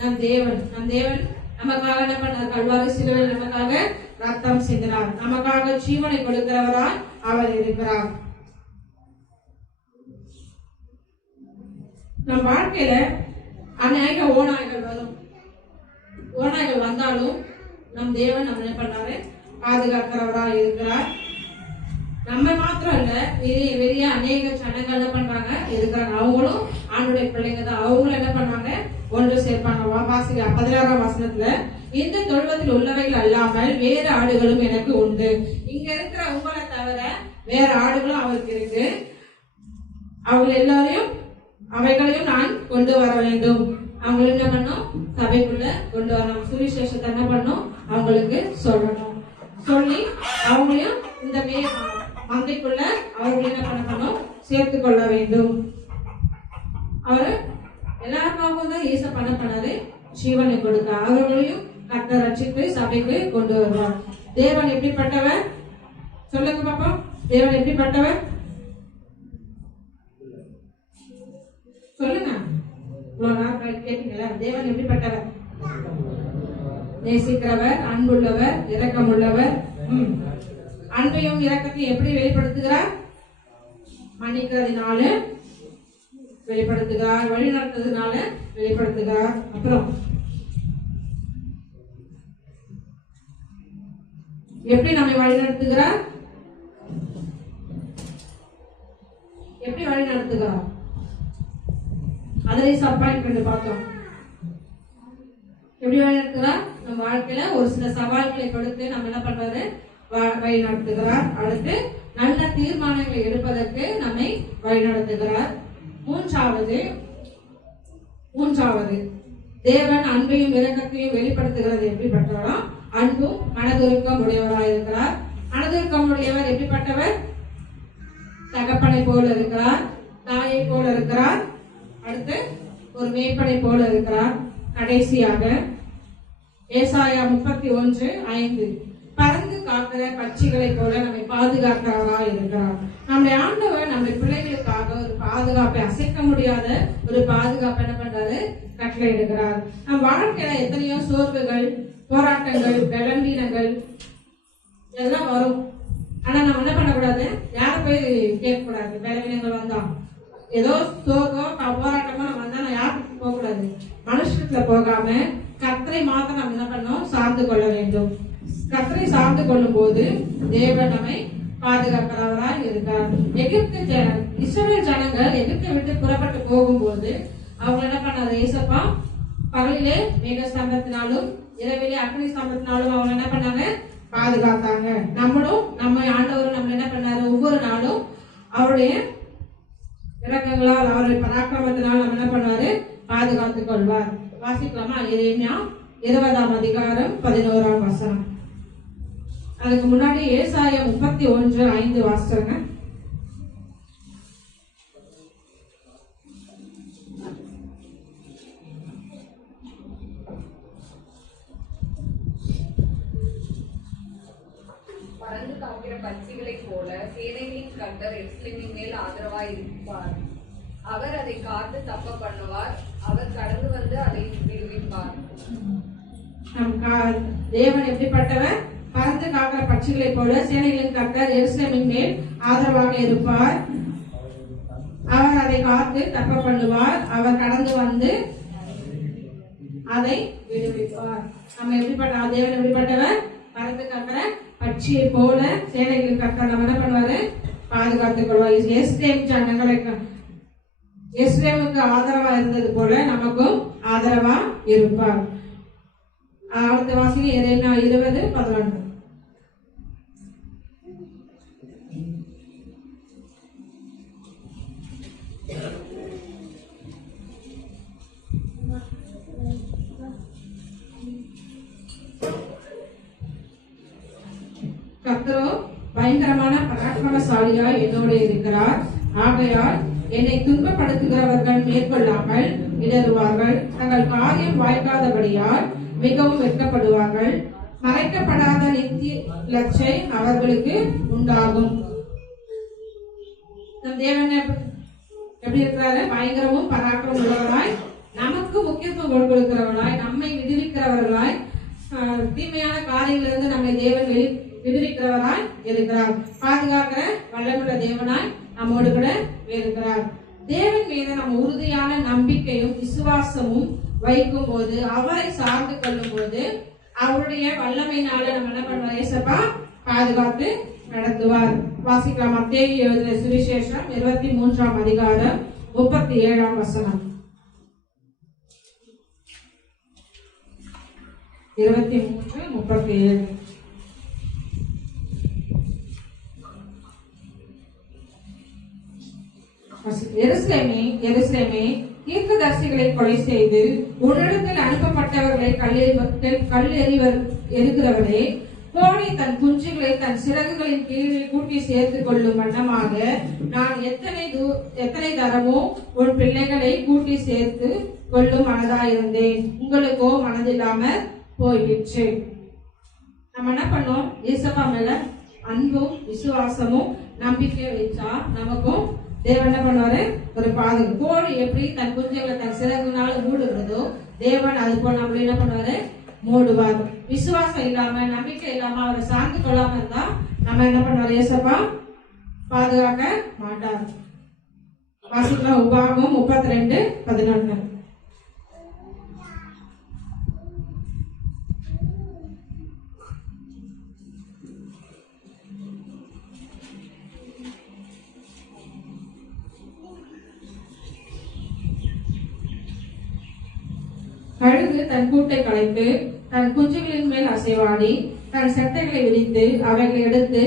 நம் தேவன் நமக்காக என்ன பண்ணார்? கல்வாரி சிலுவையில் நமக்காக ரத்தம் சிந்தினார். நமக்காக ஜீவனை கொடுக்கிறவராய் அவர் இருக்கிறார். நம் வாழ்க்கையில அநேக ஓநாய்கள் வரும். ஓநாய்கள் வந்தாலும் நம் தேவன் நம்ம என்ன பண்ணாரு? பாதுகாக்கிறவராய் இருக்கிறார். நம்ம மாத்திரம் இல்ல, வெளிய அநேக ஜனங்கள் என்ன பண்றாங்க இருக்கிறாங்க. அவங்களும் ஆண்டுடைய பிள்ளைங்க தான். அவங்களும் என்ன பண்ணுவாங்க, ஒன்று சேர்ப்பாங்க. வாசிக்க 16ஆம் வசனத்துல, இந்த தொழுவத்தில் உள்ளவைகள் அல்லாமல் வேறு ஆடுகளும் எனக்கு உண்டு. இங்க இருக்கிற உங்களை தவிர வேற ஆடுகளும் அவருக்கு இருக்கு. அவங்க எல்லாரையும் அவைகளையும் நான் கொண்டு வர வேண்டும். அவங்களும் என்ன பண்ணும், சபைக்குள்ள கொண்டு வரணும். சுவிசேஷத்தை என்ன பண்ணும், அவங்களுக்கு சொல்லணும். சொல்லி அவங்களையும் இந்த மந்தைக்குள்ள அவர்கள் என்ன பண்ணணும், சேர்த்து கொள்ள வேண்டும். அவரு எல்லாருக்காகவும் தான் ஈச பண்ணாரு, ஜீவனை கொடுக்க. அவர்களையும் கர்த்தர் ரட்சித்து சபைக்கு கொண்டு வருவார். தேவன் எப்படிப்பட்டவர் சொல்லுங்க பாப்பா. தேவன் எப்படிப்பட்டவர் சொல்லுங்க. இவ்வளவு நாள் கேட்டீங்களா? தேவன் எப்படிப்பட்டவர்? நேசிக்கிறவர், அன்புள்ளவர், இரக்கமுள்ளவர். அன்பையும் இரக்கத்தையும் எப்படி வெளிப்படுத்துகிறார்? மன்னிக்கிறதுனால வெளிப்படுத்துகிறார், வழி நடத்துறதுனால வெளிப்படுத்துகிறார். அப்புறம் எப்படி நம்மை வழி நடத்துகிறார்? எப்படி வழி நடத்துகிறார்? அதிலே அப்பாயின்மெண்ட் பார்த்தோம். எப்படி வழி நடத்துகிறார்? நம்ம வாழ்க்கையில ஒரு சில சவால்களை கொடுத்து நம்ம என்ன பண்றது, வழி நடத்துகிறார். அடுத்து நல்ல தீர்மானங்களை எடுப்பதற்கு நம்மை வழி நடத்துகிறார். மூன்றாவது தேவன் அன்பையும் இரக்கத்தையும் வெளிப்படுத்துகிறது. எப்படிப்பட்டவரோ அன்பும் மனதுருக்கம் உடையவராக இருக்கிறார். மனதுருக்கம் உடையவர் எப்படிப்பட்டவர்? தகப்பனை போல இருக்கிறார், தாயை போல இருக்கிறார். அடுத்து ஒரு மேய்ப்பனை போல இருக்கிறார். கடைசியாக ஏசாயா 31:5, பறந்து காக்கிற பட்சிகளை போல நம்மை பாதுகாக்கிறவராக இருக்கிறார். நம்முடைய ஆண்டவர் நம்முடைய பிள்ளைகளுக்காக ஒரு பாதுகாப்பை, அசைக்க முடியாத ஒரு பாதுகாப்பை என்ன பண்றாரு, கட்டளை எடுக்கிறார். நம் வாழ்க்கையில எத்தனையோ சோர்வுகள், போராட்டங்கள், பலவீனங்கள் எல்லாம் வரும். ஆனா நம்ம என்ன பண்ணக்கூடாது, யார போய் கேட்கக்கூடாது. பலவீனங்கள் வந்தா, ஏதோ சோர்வோ போராட்டமோ நம்ம வந்தா நம்ம யாருக்கு போக கூடாது, மனுஷத்துல போகாம கர்த்தரை மாத்திரம் நம்ம என்ன பண்ணோம், சார்ந்து கொள்ள வேண்டும். கர்த்தரை சார்ந்து கொள்ளும் போது தேவன் நம்மை பாதுகாக்கிறவராய் இருக்கார். இஸ்ரவேல் ஜனங்கள் எகிப்தை விட்டு புறப்பட்டு போகும்போது அவங்க என்ன பண்ணாரு, ஏசப்பா பகலிலே மேக ஸ்தம்பத்தினாலும் இரவிலே அக்னி ஸ்தம்பத்தினாலும் அவங்க என்ன பண்ணாங்க, பாதுகாத்தாங்க. நம்மளும் நம்ம ஆண்டவரும் நம்ம என்ன பண்ணாரு, ஒவ்வொரு நாளும் அவருடைய இரக்கங்களால், அவருடைய பராக்கிரமத்தினால் நம்ம என்ன பண்ணுவாரு, பாதுகாத்துக் கொள்வார். வாசிக்கலாமா? எரேமியா 20ஆம் அதிகாரம் 11ஆம் வசனம். அதுக்கு முன்னாடி ஏசாயா 31:5 வாசிச்சங்க. பறந்து காக்கிற பட்சிகளை போல சேனைகளின் கர்த்தர் எருசலேமின் மேல் ஆதரவாய் இருப்பார். அவர் அதை காத்து தப்ப பண்ணுவார். அவர் கடந்து வந்து அதை விடுவிப்பார். தேவன் எப்படிப்பட்டவர்? பறந்து காக்கிற பட்சிகளை போல சேனைகளின் கர்த்தர் எருசலேமின் மேல் ஆதரவாக இருப்பார். அவர் அதை காத்து தப்ப பண்ணுவார். அவர் கடந்து வந்து அதை விடுவிப்பார். நம்ம எப்படிப்பட்ட தேவன் எப்படிப்பட்டவர்? பறந்து காக்கிற பட்சியை போல சேனைகளின் கர்த்தர் நம்ம என்ன பண்ணுவாரு, பாதுகாத்துக் கொள்வார். எஸ்ரேம் ஜனங்களை, எஸ்ரேமுக்கு ஆதரவா இருந்தது போல நமக்கும் ஆதரவா இருப்பார். அடுத்த வாசிங்க எரேமியா 20:11. கர்த்தரோ பயங்கரமான பராக்கிரமசாலியாய் என்னோடு இருக்கிறார். ஆகையால் என்னை துன்பப்படுத்துகிறவர்கள் மேற்கொள்ளாமல் இடறுவார்கள். தங்கள் காரியம் வாய்க்காதபடியால் மிகவும் வெட்கப்படுவார்கள். மறைக்கப்படாத நித்திய லட்சை அவர்களுக்கு உண்டாகும். நம் தேவன் எப்படி இருக்கிறாரு? பயங்கரமும் பராக்கிரமும் உள்ளவராய், நமக்கு முக்கியத்துவம் கொடுக்கிறவர்களாய், நம்மை விடுவிக்கிறவர்களாய், தீமையான காரியங்களிலிருந்து நம்மை தேவன் விடுவிக்கிறவராய் இருக்கிறார். பாதுகாக்கிற வல்லமுள்ள தேவனாய் நம்மோடு கூட இருக்கிறார். தேவன் மீது நம்ம உறுதியான நம்பிக்கையும் விசுவாசமும் வைக்கும் போது, அவரை சார்ந்து கொள்ளும் போது, அவருடைய வல்லமையினால நம்ம என்ன பண்ணுவோம், ஏசப்பா பாதுகாத்து நடத்துவார். வாசிக்கலாம். மத்தேயு எழுதின சுவிசேஷம் 23ஆம் அதிகாரம் 37ஆம் வசனம். 23:37. எருசலேமே, எருசலேமே, தீர்க்கதரிசிகளை கொலை செய்து உன்னிடத்தில் அனுப்பப்பட்டவர்களை எரிகிறவர்களே, கோழி தன் குஞ்சுகளை தன் சிறகுகளின் கீழே கூட்டி சேர்த்துக் கொள்ளும் வண்ணமாக நான் எத்தனை தரமோ உன் பிள்ளைகளை கூட்டி சேர்த்து கொள்ளும் மனதாயிருந்தேன், உங்களுக்கோ மனதில்லாம போயிடுச்சு. நம்ம என்ன பண்ணோம்? ஏசப்பா மேல அன்பும் விசுவாசமும் நம்பிக்கை வச்சா நமக்கும் தேவன் என்ன பண்ணுவாரு? ஒரு பாதுகாப்பு. கோழி எப்படி தன் குஞ்சுகளை தன் சிறகுனால மூடுகிறதோ, தேவன் அது போல நம்மள என்ன பண்ணுவாரு? மூடுவார். விசுவாசம் இல்லாம நம்பிக்கை இல்லாம அவரை சார்ந்து கொள்ளாம இருந்தா நம்ம என்ன பண்ணுவாரு? ஏசப்பா பாதுகாக்க மாட்டார். வாசிக்கலாம். உபாகமம் 32:11. கழுகு தன் கூட்டை கலைத்து தன் குஞ்சுகளின் மேல் அசைவாடி தன் சட்டைகளை விரித்து அவைகளை எடுத்து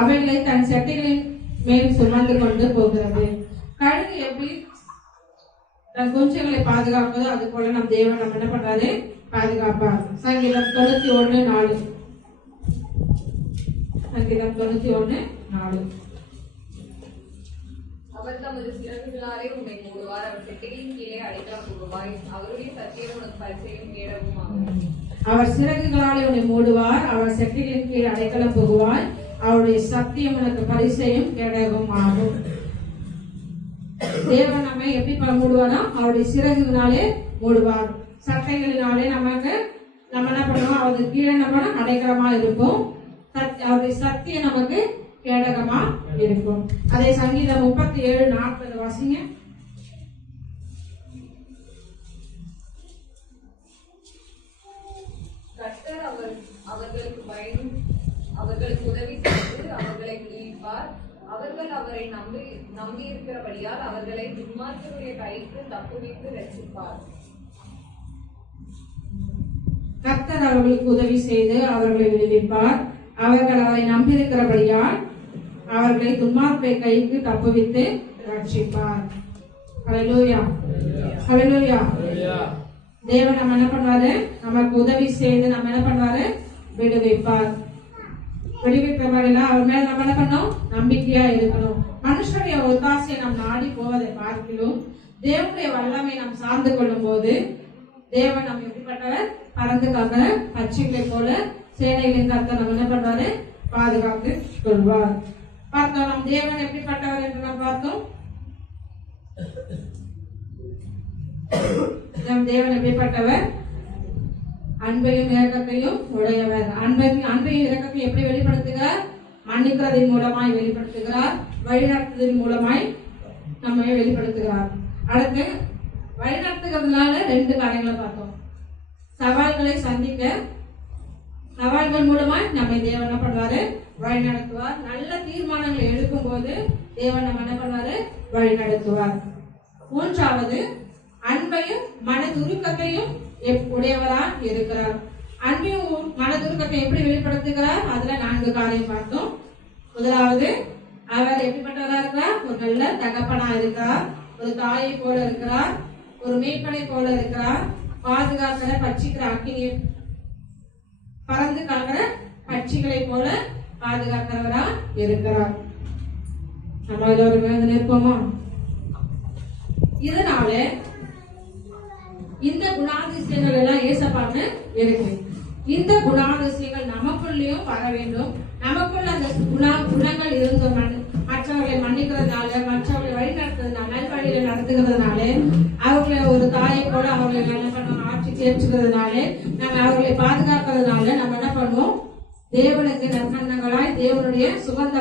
அவைகளை தன் சட்டைகளின் மேல் சுமந்து கொண்டு போகிறது. கழுகு எப்படி தன் குஞ்சுகளை பாதுகாப்பதோ அது போல நம் தேவன் நம்ம என்ன பண்றாரு? பாதுகாப்பார். சங்கீதம் 91:4. சங்கீதம் 91:4. அவர் தமது சிறகுகளாலே உன்னை மூடுவார், அவர் செட்டையின் கீழே அடைக்கலம் புகுவாய், அவருடைய சத்தியம் உனக்கு பரிசையும் கேடவும் ஆகும். அவர் சிறகுகளாலே உன்னை மூடுவார், அவர் செட்டையின் கீழ் அடைக்கலம் புகுவாய், அவருடைய சத்தியம் உனக்கு பரிசையும் கேடவும் ஆகும். தேவன் நம்மை எப்படி மூடுவாரா? அவருடைய சிறகுகளாலே மூடுவார். சட்டைகளினாலே நமக்கு நம்ம என்ன பண்ணுவோம்? அவருக்கு கீழே நம்ம அடைக்கலமா இருக்கும். அவருடைய சத்தியம் நமக்கு கேடகமா இருக்கும். அதே சங்கீதம் 37:40 வாசிங்க. கர்த்தர் அவர்களுக்கு உதவி செய்து அவர்களை விடுவிப்பார், அவர்கள் அவரை நம்பி இருக்கிறபடியால் அவர்களை துன்மார்க்கருடைய கைக்கு தப்புவித்து ரட்சிப்பார். கர்த்தர் அவர்களுக்கு உதவி செய்து அவர்களை விடுவிப்பார், அவர்கள் அவரை நம்பியிருக்கிறபடியால் அவர்களை துன்மார்க்கருடைய கைக்கு தப்புவித்து ரட்சிப்பார். ஹல்லேலூயா, ஹல்லேலூயா. தேவன் நம்ம என்ன பண்ணுவாரு? நமக்கு உதவி செய்து நம்ம என்ன பண்ணுவாரு? விடுவிப்பார். விடுவிக்கிறவர்கள அவர் மேல நம்ம என்ன பண்ணணும்? நம்பிக்கையா இருக்கணும். மனுஷனுடைய ஒத்தாசையை நாம் நாடி போவதை பார்க்கிலும் தேவனுடைய வல்லமை நாம் சார்ந்து கொள்ளும் போது தேவன் நம்ம எப்படிப்பட்டவர்? பறந்து காக்கிற பட்சிகளை போல சேனைகளின் கர்த்தர் நம்ம என்ன பண்றாரு? பாதுகாத்து கொள்வார். பார்த்தோம் நம் தேவன் எப்படிப்பட்டவர் என்று நாம் பார்த்தோம். நம் தேவன் எப்படிப்பட்டவர்? அன்பையும் இரக்கத்தையும் உடையவர். அன்பையும் இரக்கத்தையும் எப்படி வெளிப்படுத்துகிறார்? மன்னிக்கிறதின் மூலமாய் வெளிப்படுத்துகிறார், வழிநடத்துவதன் மூலமாய் நம்மை வெளிப்படுத்துகிறார். அடுத்து வழிநடத்துகிறதுனால 2 காரியங்களை பார்த்தோம். சவால்களை சந்திக்க சவால்கள் மூலமாய் நம்மை தேவன் என்ன பண்ணுவாரு? வழி நடத்துவார். நல்ல தீர்மானங்களை எடுக்கும் போது தேவன் நம்ம என்ன பண்ணுவாரு? வழி நடத்துவார். 3வது அன்பையும் மனதுருக்கத்தையும் உடையவரா இருக்கிறார். அன்பையும் மனதுருக்கத்தை எப்படி வெளிப்படுத்துகிறார்? அதுல 4 காரியம் பார்த்தோம். முதலாவது அவர் எப்படிப்பட்டவரா இருக்கிறார்? ஒரு நல்ல தகப்பனா இருக்கிறார், ஒரு தாயை போல இருக்கிறார், ஒரு மேய்ப்பனை போல இருக்கிறார், பாதுகாக்கிற பட்சிக்கிற அக்கினியை பறந்து காக்கிற பட்சிகளை போல பாதுகாக்கிறவரா இருக்கிறார். நம்ம எல்லோரும் நிற்போமா? இதனால இந்த குணாதிசயங்கள் எல்லாம் ஏசப்பான்னு இருக்கு. இந்த குணாதிசயங்கள் நமக்குள்ளேயும் வர வேண்டும். நமக்குள்ள அந்த குணங்கள் இருந்த மற்றவர்களை மன்னிக்கிறதுனால, மற்றவர்களை வழி நடத்துறதுனால, நல்வழியில நடத்துகிறதுனால, அவர்களை ஒரு தாயை போல அவர்களை என்ன பண்ணுவோம்? ஆட்சி சேர்த்துக்கிறதுனால, நம்ம அவர்களை பாதுகாக்கிறதுனால நம்ம என்ன பண்ணுவோம்? தேவனுக்கு நற்கண்ணங்களாய் தேவனுடைய சுகந்த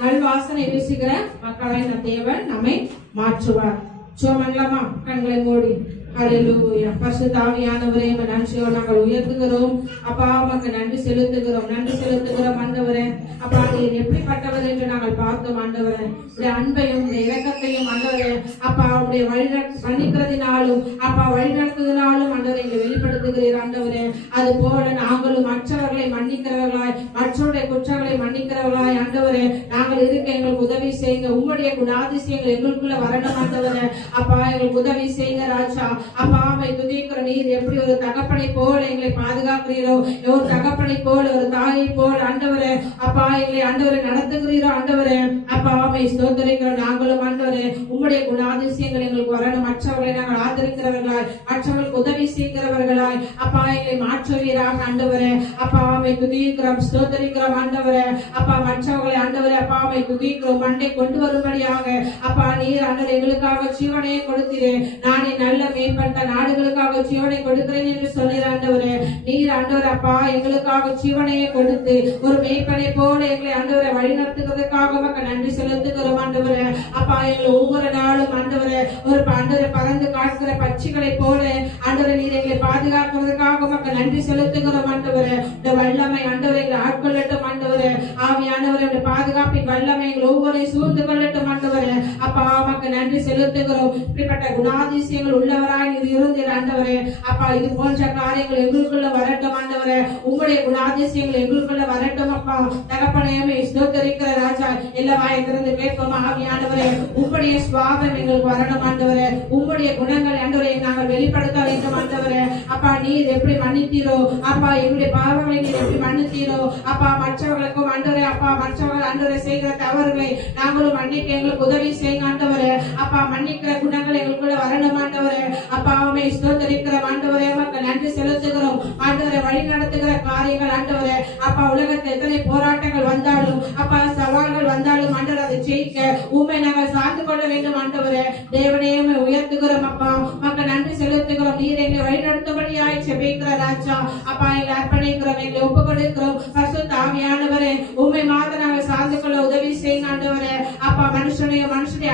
நல்வாசனை வீசுகிற மக்களாய் தேவன் நம்மை மாற்றுவார். சோமங்களாமா கண்களை மூடி ஹalleluya. பரிசுத்த ஆவியானவரே உம்மை நன்றியோடு நாங்கள் உயர்த்துகிறோம் அப்பா. உமக்கு நன்றி செலுத்துகிறோம் ஆண்டவரே. அப்பா நீர் எப்படிப்பட்டவர் என்று நாங்கள் பார்த்தோம் ஆண்டவரே. உடைய அன்பையும் உடைய இரக்கத்தையும் ஆண்டவரே அப்பா உடைய வழிநடத்துகிறதினாலும் அப்பா வழிநடத்துவதனாலும் ஆண்டவரை இங்கே வெளிப்படுத்துகிறீர் ஆண்டவரே. அது போல நாங்களும் மற்றவர்களை மன்னிக்கிறவர்களாய், மற்றவருடைய குற்றங்களை மன்னிக்கிறவர்களாய் ஆண்டவரே நாங்கள் இருக்க எங்களுக்கு உதவி செய்யுங்க. உம்முடைய குணாதிசயங்கள் எங்களுக்குள்ள வரணும் ஆண்டவரே. அப்பா எங்களுக்கு உதவி செய்யுங்க ராஜா. அப்பா அம்மை துதிக்கிற நீர் எப்படி ஒரு தகப்பனை போல எங்களை பாதுகாக்கிறீரோ, ஒரு தகப்பனை போல ஒரு தாயை போல ஆண்டவரே அப்பா எங்களை ஆண்டவரை நடத்துகிறீரோ ஆண்டவரே. அப்பா அம்மை ஸ்தோத்திரிக்கிறோம். நாங்களும் ஆண்டவரே உம்முடைய குணாதிசயங்கள் எங்களுக்கு வரணும். மற்றவர்களை நாங்கள் ஆதரிக்கிறவர்களாய், மற்றவர்களுக்கு உதவி செய்கிறவர்களாய் அப்பா எங்களை மாற்றுவீராக ஆண்டவரே. அப்பா அம்மை துதிக்கிறோம், ஸ்தோத்திரிக்கிறோம் ஆண்டவரே. அப்பா மற்றவர்களை ஆண்டவரே அப்பா அம்மை துதிக்கிறோம் மண்டை கொண்டு வரும்படியாக அப்பா நீர் ஆண்டவர் எங்களுக்காக ஜீவனையை கொடுத்தீரே. நானே நல்ல மேம்பட்ட நாடுகளுக்காக ஜீவனை கொடுக்கிறேன் என்று சொன்னீர் ஆண்டவரே. நீர் ஆண்டவர் அப்பா எங்களுக்காக ஜீவனையை கொடுத்து ஒரு மேய்ப்பனை போல எங்களை ஆண்டவரை வழிநடத்துகிறதுக்காக உமக்கு நன்றி செலுத்துகிறோம் ஆண்டவரே. அப்பா எங்களை ஒவ்வொரு நாளும் ஆண்டவரை ஒரு ஆண்டவரை பறந்து காக்கிற பட்சிகளை போல ஆண்டவரை நீர் எங்களை பாதுகாக்கிறதுக்காக உமக்கு நன்றி செலுத்துகிறோம் ஆண்டவரே. இந்த வல்லமை ஆண்டவரை எங்களை ஆட்கொள்ளட்டும் ஆண்டவரே. ஆவியானவரை பாதுகாப்பின் வல்லமை எங்களை ஒவ்வொரு சூழ்ந்து கொள்ளட்டும் ஆண்டவரே. அப்பா உமக்கு நன்றி செலுத்துகிறோம். இப்படிப்பட்ட குணாதிசயங்கள் உள்ளவராய் நீர் இருந்தீர் ஆண்டவரே. அப்பா இது போன்ற காரியங்கள் எங்களுக்குள்ள வரட்டும் ஆண்டவரே. உம்முடைய குணாதிசயங்கள் எங்களுக்குள்ள வரட்டும் அப்பா. தகப்பனையுமே ஸ்தோத்திரிக்கிற ராஜா எல்லா வாயை திறந்து கேட்போம். ஆவியானவரே உம்முடைய சுவாபம் எங்களுக்கு வரணும் ஆண்டவரே. உம்முடைய குணங்கள் ஆண்டவரை நாங்கள் வெளிப்படுத்த வேண்டும் ஆண்டவரே. அப்பா நீர் எப்படி மன்னித்தீரோ அப்பா எங்களுடைய பாவங்களை நீர் எப்படி மன்னித்தீரோ அப்பா மற்றவர்களுக்கும் ஆண்டவரே அப்பா மற்றவர்கள் ஆண்டவரை செய்கிற தவறுகளை நாங்களும் மன்னிக்க எங்களுக்கு உதவி செய்யுங்க ஆண்டவரே. அப்பா மன்னிக்கிற குணங்கள் எங்களுக்குள்ள வரணும் ஆண்டவரே. அப்பா உம்மை ஸ்தோத்திரிக்கிற ஆண்டவரே உமக்கு நன்றி செலுத்துகிறோம் ஆண்டவரை. வழி நடத்துகிற காரியங்கள் ஆண்டவரே அப்பா உலகத்தில் எத்தனை போராட்டங்கள் வந்தாலும் அப்பா சவால்கள் வந்தாலும் ஆண்டவர் அதை ஜெயிக்க உம்மை நாங்கள் சார்ந்து கொள்ள வேண்டும் ஆண்டவரே. தேவனே உம்மை உயர்த்துகிறோம் அப்பா. உமக்கு நன்றி செலுத்துகிறோம். நீர் எங்களை வழி நடத்தும்படியாய் செபிக்கிற ராஜா அப்பா எங்களை அர்ப்பணிக்கிறோம், எங்களை ஒப்பு கொடுக்கிறோம். பரிசுத்த ஆவியானவரே உம்மை மாத்திரம் நாங்கள் சார்ந்து கொள்ள உதவி செய்யுங்க ஆண்டவரே. அப்பா மனுஷனுடைய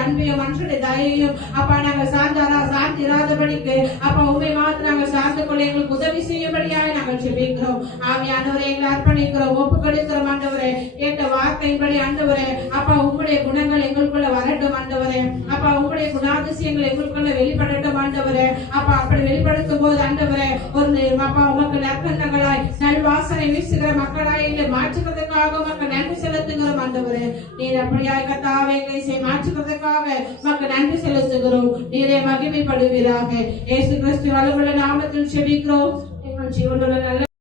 அன்பையும் மனுஷனுடைய தயையும் அப்பா நாங்கள் சார்ந்திராதபடிக்கு அப்பா உண்மை மாத்திரம் நாங்கள் சார்ந்து கொள்ள எங்களுக்கு உதவி செய்யும்படியாக நாங்கள் ஜெபிக்கிறோம். ஆவியானவரை எங்களை அர்ப்பணிக்கிறோம், ஒப்பு கொடுக்கிறோம் ஆண்டவரே. கேட்ட வார்த்தையின்படி ஆண்டவரே அப்பா உம்முடைய குணங்கள் எங்களுக்குள்ள வரட்டும் ஆண்டவரே. அப்பா உம்முடைய குணாதிசயங்கள் எங்களுக்குள்ள வெளிப்படட்டும் ஆண்டவரே. அப்பா அப்படி வெளிப்படுத்தும் போது ஆண்டவரே ஒரு அப்பா உமக்கு நற்கண்ணங்களாய் நல்வாசனை வீசுகிற மக்களாய் எங்களை மாற்றுவதற்காக உமக்கு நன்றி செலுத்துகிறோம் ஆண்டவரே. நீர் அப்படியாக கர்த்தாவே எங்களை மாற்றுவதற்காக உமக்கு நன்றி செலுத்துகிறோம். நீரே மகிமைப்படுவீராக. இயேசு கிறிஸ்து வல்லமையுள்ள நாமத்தில் ஜெபிக்கிறோம் எங்கள் ஜீவனுள்ள நல்ல